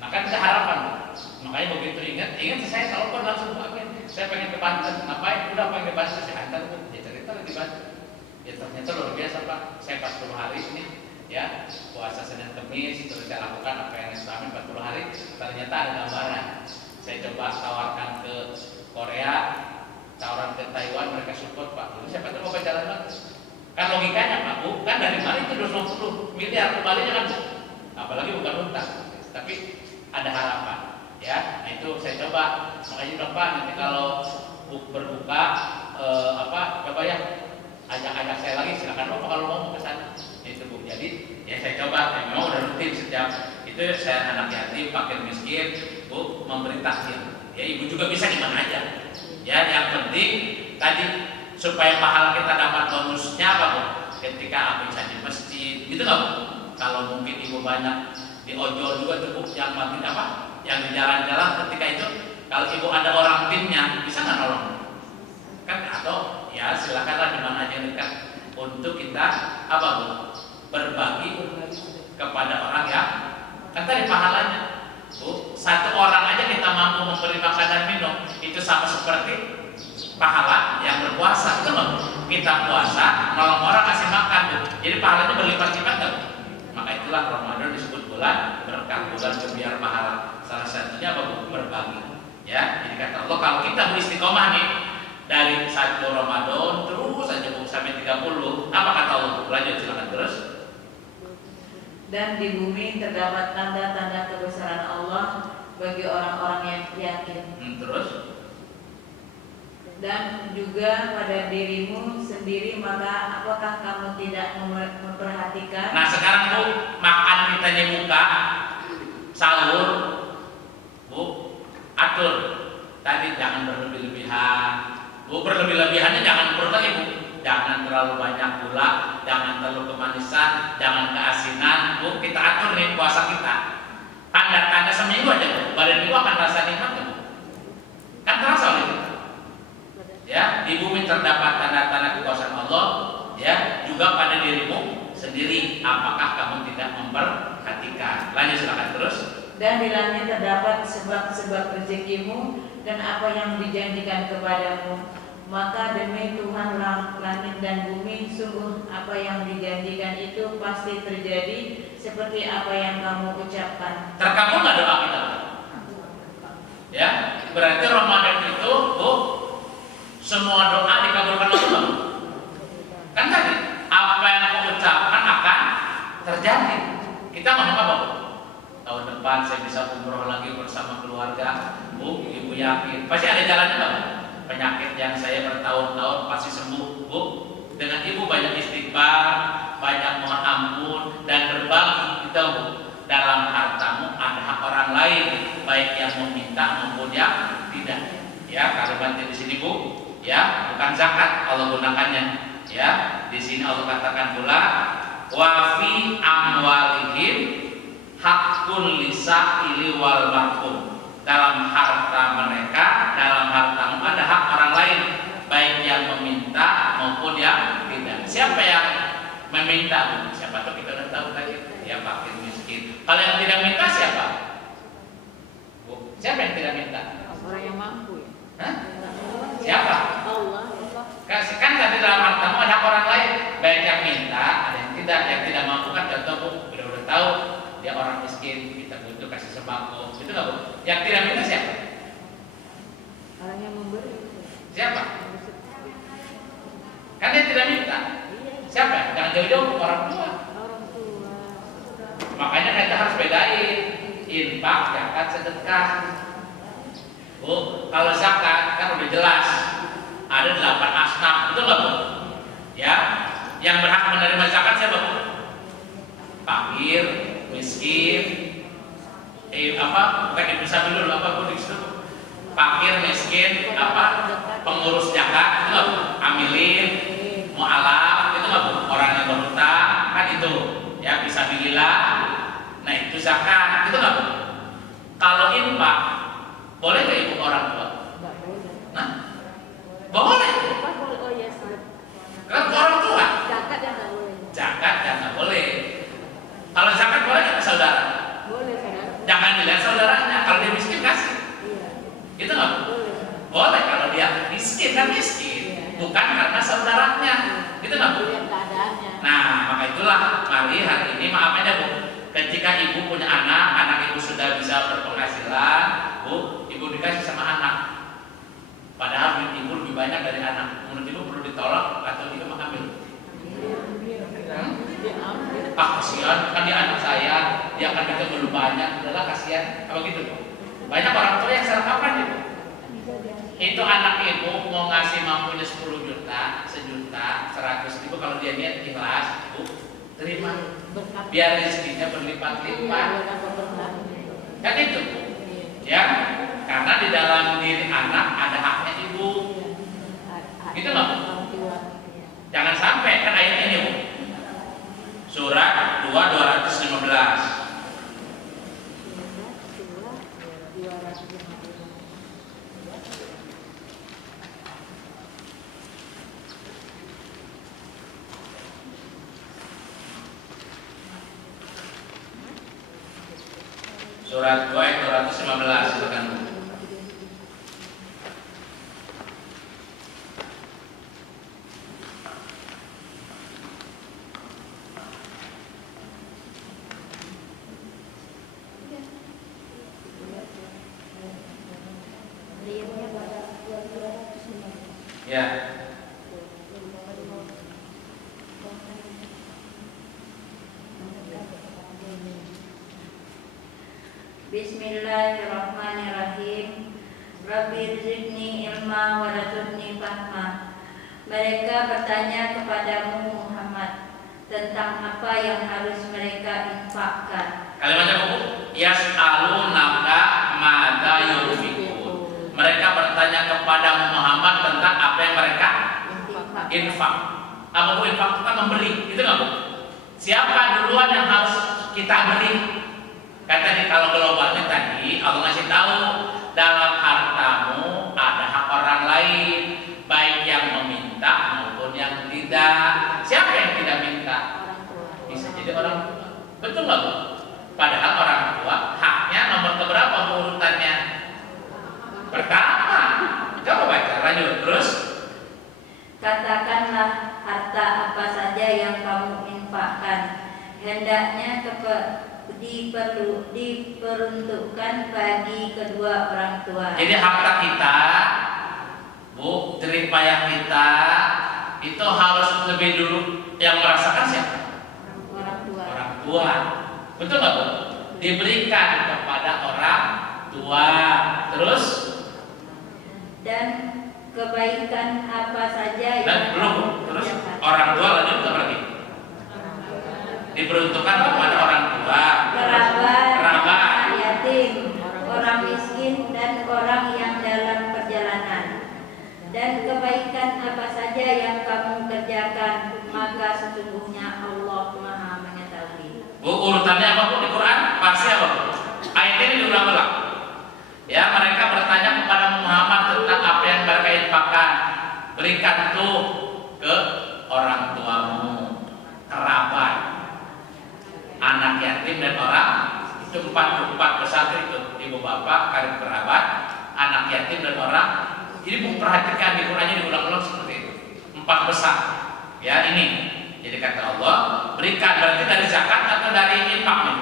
Nah kan kita harapan, makanya begitu ingat saya telepon langsung Pak Amin. Saya pengen ke Banten, ngapain? Udah pengen ke Banten, saya antar Bu. Ya cerita lagi Banten. Ya ternyata luar biasa Pak. Saya 40 hari ini, ya puasa Senin Kamis, terus saya lakukan apa yang saya 40 hari. Ternyata ada gambaran. Saya coba tawarkan ke Korea, tawaran ke Taiwan, mereka support Pak. Lalu siapa tahu mau jalan lagi. Kan logikanya Pak Bu, kan dari mana itu 250 miliar kembalinya kan Bu. Apalagi bukan utang, tapi ada harapan. Ya, nah itu saya coba. Makanya Bapak nanti kalau berbuka coba ya ajak saya lagi, silakan Bapak kalau mau ke sana. Itu Bu. Jadi ya saya coba, memang udah rutin setiap itu saya anak yatim, fakir miskin, Bu memberi takjil. Ya Ibu juga bisa di mana aja. Ya, yang penting tadi supaya pahala kita dapat bonusnya apa Bu? Ketika Abi di masjid, gitu nggak Bu? Kalau mungkin Ibu banyak di ojol juga tuh Bu, yang makin apa? Yang di jalan-jalan ketika itu kalau Ibu ada orang timnya bisa nggak nolong? Kan atau ya silakanlah di mana aja yang dekat untuk kita apa Bu? Berbagi kepada orang yang kan tadi pahalanya Bu, satu orang aja kita mampu memberi makan dan minum itu sama seperti pahala yang berpuasa, itu loh. Kita puasa, nolong orang kasih makan Bu. Jadi pahalanya berlipat-lipat kan? Maka itulah Ramadan disebut bulan berkah, bulan berbiar pahala. Salah satunya apa Bu? Berbagi. Ya, jadi kata Allah kalau kita beristiqomah nih dari 1 Ramadan terus saja Bu sampai 30, apa kata Allah? Lanjut silakan terus. Dan di bumi terdapat tanda-tanda kebesaran Allah bagi orang-orang yang yakin. Terus? Dan juga pada dirimu sendiri, maka apakah kamu tidak memperhatikan? Nah sekarang Bu, makan kita buka sahur Bu, atur tadi jangan berlebih-lebihan Bu, berlebih-lebihannya jangan berlebih Bu, jangan terlalu banyak gula, jangan terlalu kemanisan, jangan keasinan Bu, kita atur nih puasa kita. Tanda-tanda seminggu aja Bu, badan Ibu akan rasa nikmat Bu, kan terasa oleh kita. Ya, di bumi terdapat tanda-tanda kekuasaan Allah, ya, juga pada dirimu sendiri. Apakah kamu tidak memperhatikan? Lanjut silakan terus. Dan di langit terdapat sebab-sebab rezekimu dan apa yang dijanjikan kepadamu. Maka demi Tuhan langit dan bumi, sungguh apa yang dijanjikan itu pasti terjadi seperti apa yang kamu ucapkan. Terkabul nggak doa kita? Ya, berarti Ramadan itu Bu, semua doa dikabulkan Allah. Kan tadi apa yang aku ucapkan akan terjadi. Kita ngomong apa Bu? Tahun depan saya bisa umroh lagi bersama keluarga Bu, Ibu yakin pasti ada jalannya nggak Bu? Penyakit yang saya bertahun-tahun pasti sembuh Bu. Dengan Ibu banyak istighfar, banyak mohon ampun dan berbagi gitu Bu. Dalam hartamu ada hak orang lain, baik yang meminta maupun yang tidak. Ya, kalimatnya di sini Bu. Ya, bukan zakat Allah gunakannya. Ya, Di sini Allah katakan pula wa fi amwalihim hakun lisa'ili wal mahkum. Dalam harta mereka, dalam hartamu ada hak orang lain, baik yang meminta maupun yang tidak. Siapa yang meminta? Siapa tuh kita udah tahu tadi. Ya fakir miskin. Kalau yang tidak minta siapa? Bu, siapa yang tidak minta? Orang yang mampu ya. Hah? Siapa? Allah. Kan tadi dalam hartamu ada orang lain, baik yang minta, ada yang tidak. Yang tidak mampu kan contoh Bu, udah tahu dia orang miskin, kita butuh kasih sembako, itu nggak Bu? Yang tidak minta siapa? Orang yang memberi. Siapa? Kan dia tidak minta. Siapa? Jangan jauh-jauh orang tua. Orang tua. Makanya kita harus bedain infak, zakat, sedekah. Bu, kalau zakat kan udah jelas ada 8 asnaf, betul nggak Bu? Ya, yang berhak menerima zakat siapa Bu? Fakir, miskin, bukan dipisah dulu apa Bu di situ? Fakir, miskin, pengurus zakat, itu nggak Bu? Amilin, mu'alaf, itu nggak Bu? Orang yang berhutang, kan itu, ya bisa bilillah. Nah itu zakat, itu nggak Bu? Kalau infak, boleh nggak ibu orang tua? Enggak boleh. Nah, boleh. Apa boleh? Oh yes. Kan orang tua. Zakat yang enggak boleh. Zakat jangan boleh. Kalau zakat boleh nggak ke saudara? Boleh saudara. Jangan dilihat saudaranya. Kalau dia miskin kasih. Iya. Itu nggak Bu? Boleh. Boleh kalau dia miskin kan miskin. Bukan karena saudaranya. Itu nggak Bu? Lihat keadaannya. Nah, maka itulah mari hari ini maaf aja Bu. Ketika ibu punya anak ibu sudah bisa berpenghasilan, Bu, ibu dikasih sama anak. Padahal duit ibu lebih banyak dari anak. Menurut ibu perlu ditolak atau ibu mengambil? Dia ambil. Kasihan, kan dia anak saya, dia akan dapat belum banyak. Udahlah kasihan, apa gitu Bu? Banyak orang tua yang salah kaprah ibu. Itu anak ibu mau ngasih mampunya 10 juta, 1 juta, 100 ribu, kalau dia niat ikhlas, Bu, terima. Biar rezekinya berlipat-lipat. Kan itu Bu. Ya, karena di dalam diri anak ada haknya ibu. Gitu nggak Bu? Jangan sampai, kan ayat ini Bu. Surat 2:215. Surat 2 ayat 215, silakan Bu. Ya. Bismillahirrahmanirrahim. Rabbi zidni ilma wa razidni fahma. Mereka bertanya kepadamu Muhammad tentang apa yang harus mereka infakkan. Kalimatnya Bu, yas'alunaka madza yunfiqun. Mereka bertanya kepada Muhammad tentang apa yang mereka infak. Apa Bu infak? Kita memberi, itu nggak Bu? Siapa duluan yang harus kita beri? Kata kalau globalnya tadi Allah ngasih tahu dalam hartamu ada hak orang lain, baik yang meminta maupun yang tidak. Siapa yang tidak minta? Bisa jadi orang tua. Betul nggak Bu? Padahal orang tua haknya nomor keberapa urutannya? Pertama. Coba baca lanjut terus. Katakanlah harta apa saja yang kamu infakkan hendaknya diperuntukkan bagi kedua orang tua. Jadi harta kita, Bu, jerih payah kita itu harus lebih dulu yang merasakan siapa? Orang tua. Orang tua. Betul nggak Bu? Diberikan kepada orang tua. Terus? Dan kebaikan apa saja Dan yang belum. kamu Terus kerjakan. orang tua lanjut apa lagi? Diperuntukkan kepada orang tua. Kerabat, Kerabat. anak yatim, orang miskin dan orang yang dalam perjalanan. Dan kebaikan apa saja yang kamu kerjakan maka sesungguhnya Allah Maha mengetahui. Bu, urutannya apa Bu di Quran? Pasti apa Bu? Ayat ini diulang-ulang. Ya, mereka bertanya kepada Muhammad tentang apa yang mereka infakkan. Berikan tuh ke orang tuamu, kerabat, anak yatim dan orang itu empat besar itu, ibu bapak, karib kerabat, anak yatim dan orang. Jadi Bu perhatikan di Qurannya diulang-ulang seperti itu. 4 besar. Ya ini. Jadi kata Allah, berikan berarti dari zakat atau dari infak nih?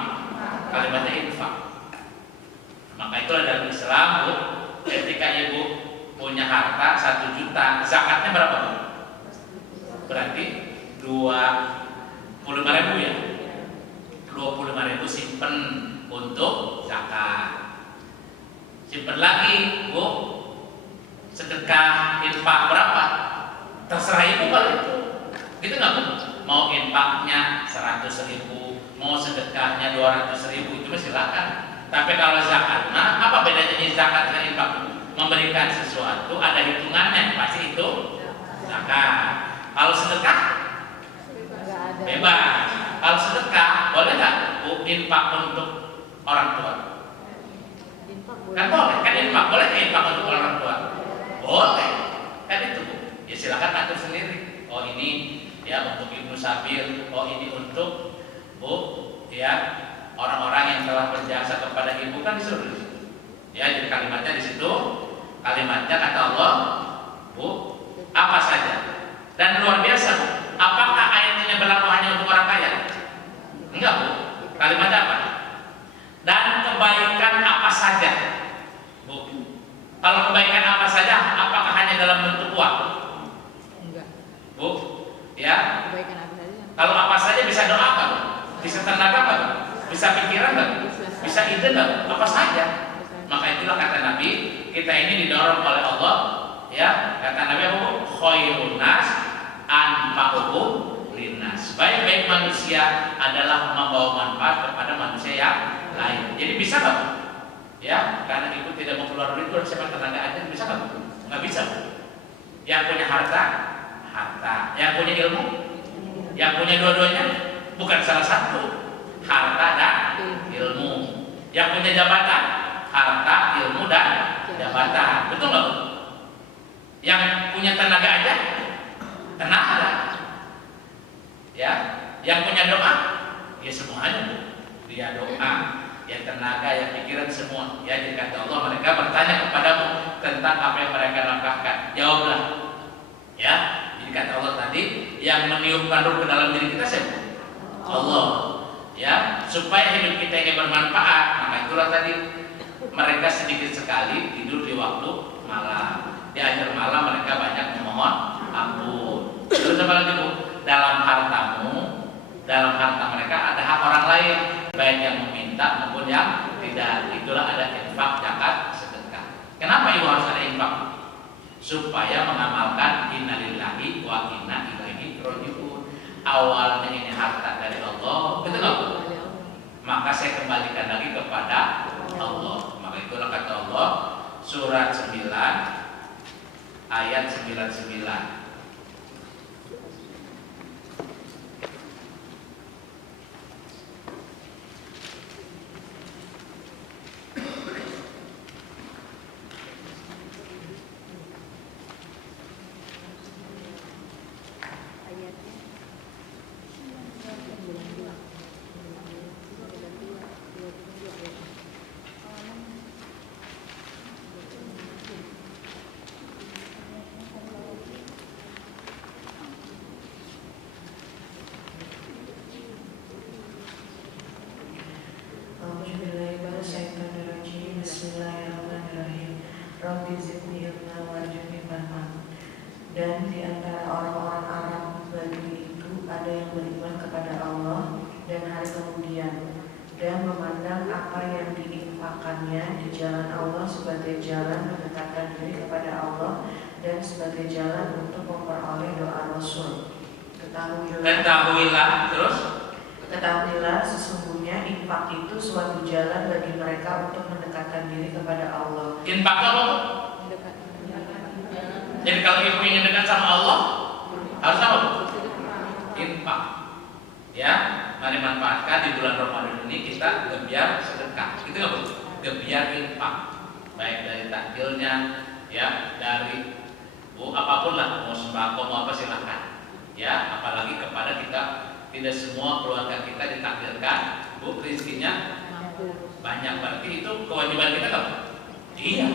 Kalimatnya infak. Maka itulah dalam Islam Bu, ketika ibu punya harta 1 juta, zakatnya berapa Bu? Berarti 25.000 ya. 25.000 simpen untuk zakat. Simpen lagi Bu, sedekah infak berapa? Terserah ibu kalau itu. Gitu nggak Bu? Mau infaknya 100.000, mau sedekahnya 200.000 itu silakan. Tapi kalau zakat, nah apa bedanya nih zakat dengan infak? Memberikan sesuatu ada hitungannya, pasti itu zakat. Kalau sedekah bebas. Kalau sedekah boleh nggak Bu infak untuk orang tua? Kan boleh, kan infak boleh nggak infak untuk orang tua? Boleh, kan itu Bu. Ya silakan atur sendiri. Oh ini ya untuk Ibnu Sabir, oh ini untuk Bu ya orang-orang yang telah berjasa kepada ibu kan disuruh di situ. Ya jadi kalimatnya di situ, kalimatnya kata Allah Bu apa saja. Dan luar biasa Bu, apakah ayat ini berlaku hanya untuk orang kaya? Enggak Bu, kalimatnya apa? Dan kebaikan apa saja Bu. Kalau kebaikan apa saja, apakah hanya dalam bentuk uang? Enggak. Bu, ya. Kebaikan apa saja? Kalau apa saja bisa doa kan? Bisa tenaga kan? Bisa pikiran kan? Bisa ide kan? Apa saja. Maka itulah kata Nabi, kita ini didorong oleh Allah, ya. Kata Nabi apa? Khairun nas anfa'uhum linnas. Baik-baik manusia adalah membawa manfaat kepada manusia yang lain. Jadi bisa kan? Ya, karena ibu tidak mau keluar duit, siapa tenaga aja bisa kan? Nggak bisa. Yang punya harta, yang punya ilmu, yang punya dua-duanya, bukan salah satu, harta dan ilmu. Yang punya jabatan, harta, ilmu dan jabatan, betul nggak? Yang punya tenaga aja, tenaga. Ya, yang punya doa, ya semuanya Bu. Dia doa, ya tenaga, ya pikiran semua. Ya jadi kata Allah, mereka bertanya kepadamu tentang apa yang mereka nafkahkan. Jawablah. Ya, jadi kata Allah tadi, yang meniupkan ruh ke dalam diri kita siapa? Allah. Ya, supaya hidup kita ini bermanfaat. Maka itulah tadi mereka sedikit sekali tidur di waktu malam. Di akhir malam mereka banyak memohon ampun. Terus apa lagi Bu? Dalam harta mereka ada hak orang lain, baik yang meminta maupun yang tidak. Itulah ada infak, zakat, sedekah. Kenapa ibu harus ada infak? Supaya mengamalkan innalillahi wa inna ilaihi raji'un. Awalnya ini harta dari Allah, betul nggak? Maka saya kembalikan lagi kepada Allah. Maka itulah kata Allah, surat 9 ayat 99. Bismillahirrahmanirrahim. Rabbi zidni ilma warzuqni fahma. Dan di antara orang-orang Arab bagi itu ada yang beriman kepada Allah dan hari kemudian, dan memandang apa yang diinfakannya di jalan Allah sebagai jalan mendekatkan diri kepada Allah dan sebagai jalan untuk memperoleh doa Rasul. Ketahuilah sesungguhnya infak itu suatu jalan bagi mereka untuk mendekatkan diri kepada Allah. Infak apa? Jadi kalau ibu ingin dekat sama Allah, harus apa? infak. Ya, mari manfaatkan di bulan Ramadan ini kita gebiar sedekah. Itu nggak Bu? Gebiar infak. Baik dari takjilnya, ya, dari apapun lah, mau sembako mau apa silahkan. Ya, apalagi kepada kita, tidak semua keluarga kita ditakdirkan Bu rezekinya banyak, berarti itu kewajiban kita kan? Iya.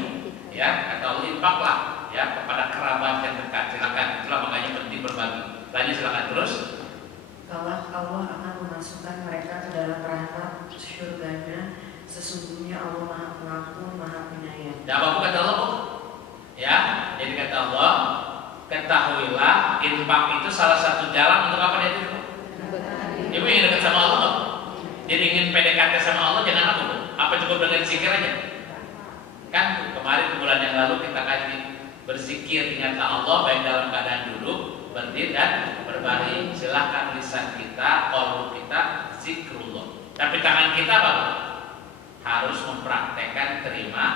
Ya, kata Allah infaklah ya kepada kerabat yang dekat. Silakan. Itulah makanya penting berbagi. Lanjut silakan terus. Allah akan memasukkan mereka ke dalam rahmat surganya. Sesungguhnya Allah Maha Pengampun, Maha Penyayang. Dan apa kata Allah Bu? Ya, jadi kata Allah, ketahuilah infak itu salah satu jalan untuk apa dia itu? Ibu ingin dekat sama Allah nggak? Jadi ingin PDKT sama Allah jangan apa Bu? Apa cukup dengan zikir aja? Kan kemarin bulan yang lalu kita kaji berzikir, ingatlah Allah baik dalam keadaan duduk, berdiri dan berbaring. Silahkan lisan kita, qalbu kita zikrullah. Tapi tangan kita apa? Harus mempraktekkan terima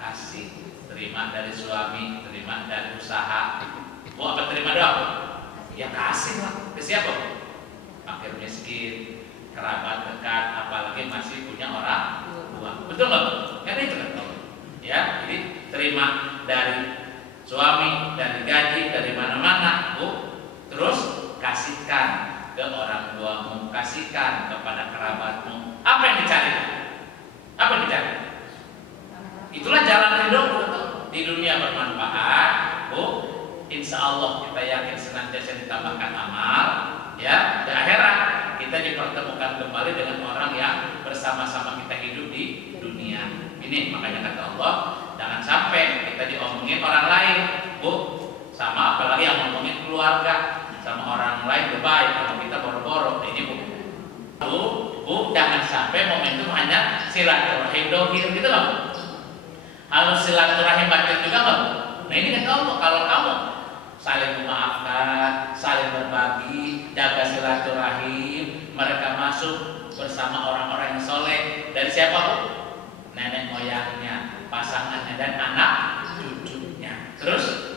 kasih, terima dari suami, terima dari usaha. Bu apa terima doa? Ya kasih lah. Ke siapa? Fakir miskin, kerabat dekat, apalagi masih punya orang tua. Betul nggak? Kan itu kan? Ya, jadi terima dari suami, dari gaji, dari mana-mana, Bu. Terus kasihkan ke orang tuamu, kasihkan kepada kerabatmu. Apa yang dicari? Apa yang dicari? Itulah jalan ridho di dunia bermanfaat, Bu. Insya Allah kita yakin senantiasa ditambahkan amal, ya. Di akhirat kita dipertemukan kembali dengan orang yang bersama-sama kita hidup di dunia. Ini makanya kata Allah, jangan sampai kita diomongin orang lain, Bu. Sama apalagi yang ngomongin keluarga, sama orang lain lebay kalau kita boro-boro. Ini Bu, jangan sampai momentum hanya silaturahim dohir gitu loh. Harus silaturahim batin juga loh. Nah ini kata Allah, kalau kamu saling memaafkan, saling berbagi, jaga silaturahim, mereka masuk bersama orang-orang yang soleh. Dari siapa Bu? Nenek moyangnya, pasangannya dan anak cucunya. Terus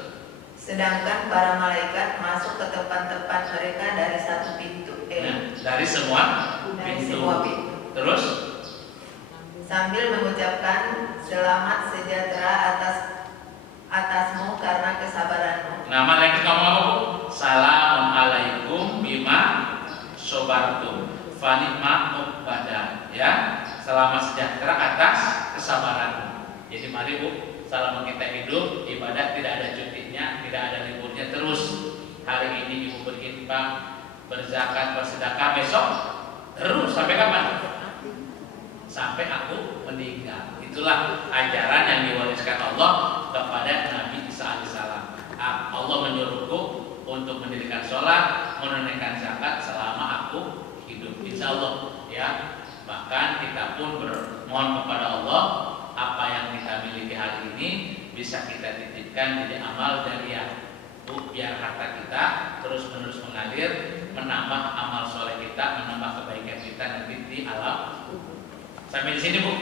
Sedangkan para malaikat masuk ke tempat-tempat mereka dari satu pintu. Dari semua pintu. Terus sambil mengucapkan selamat sejahtera atasmu karena kesabaranmu. Nah, malaikat ngomong apa Bu? Assalamualaikum bima sobartum fanikma uqbadah. Ya, selamat sejahtera atas kesabaranmu. Jadi mari Bu, selama kita hidup ibadah tidak ada cutinya, tidak ada liburnya terus. Hari ini Ibu berinfak, berzakat, bersedekah, besok terus sampai kapan? Sampai aku meninggal. Itulah ajaran yang diwariskan Allah kepada Nabi Isa alaihissalam. Allah menyuruhku untuk mendirikan sholat, menunaikan zakat selama aku hidup. Insya Allah, ya. Bahkan kita pun bermohon kepada Allah, apa yang kita miliki hari ini bisa kita titipkan jadi amal jariah, Bu, biar harta kita terus-menerus mengalir, menambah amal soleh kita, menambah kebaikan kita nanti di alam. Sampai di sini Bu,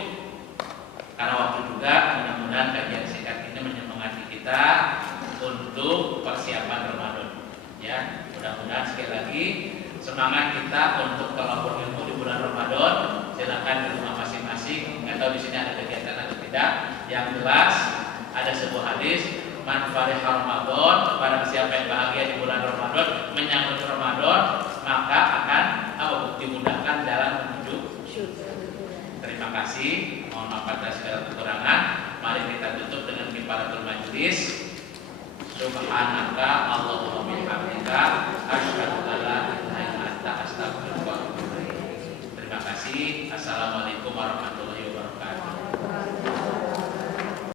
karena waktu juga mudah-mudahan kajian singkat ini menyemangati kita untuk persiapan Ramadan. Ya, mudah-mudahan sekali lagi semangat kita untuk kelabur ilmu di bulan Ramadan. Silakan di rumah masing-masing. Nggak tahu di sini ada kegiatan atau tidak. Yang jelas ada sebuah hadis, man fariha Ramadan, barang siapa yang bahagia di bulan Ramadan menyambut Ramadan, maka akan dimudahkan jalan menuju surga. Terima kasih. Mohon maaf atas segala kekurangan. Mari kita tutup dengan kifaratul majlis. Subhanaka Allahumma bihamdika asyhadu an la ilaha illa anta astaghfiruka wa atubu ilaik. Terima kasih. Assalamualaikum warahmatullahi wabarakatuh.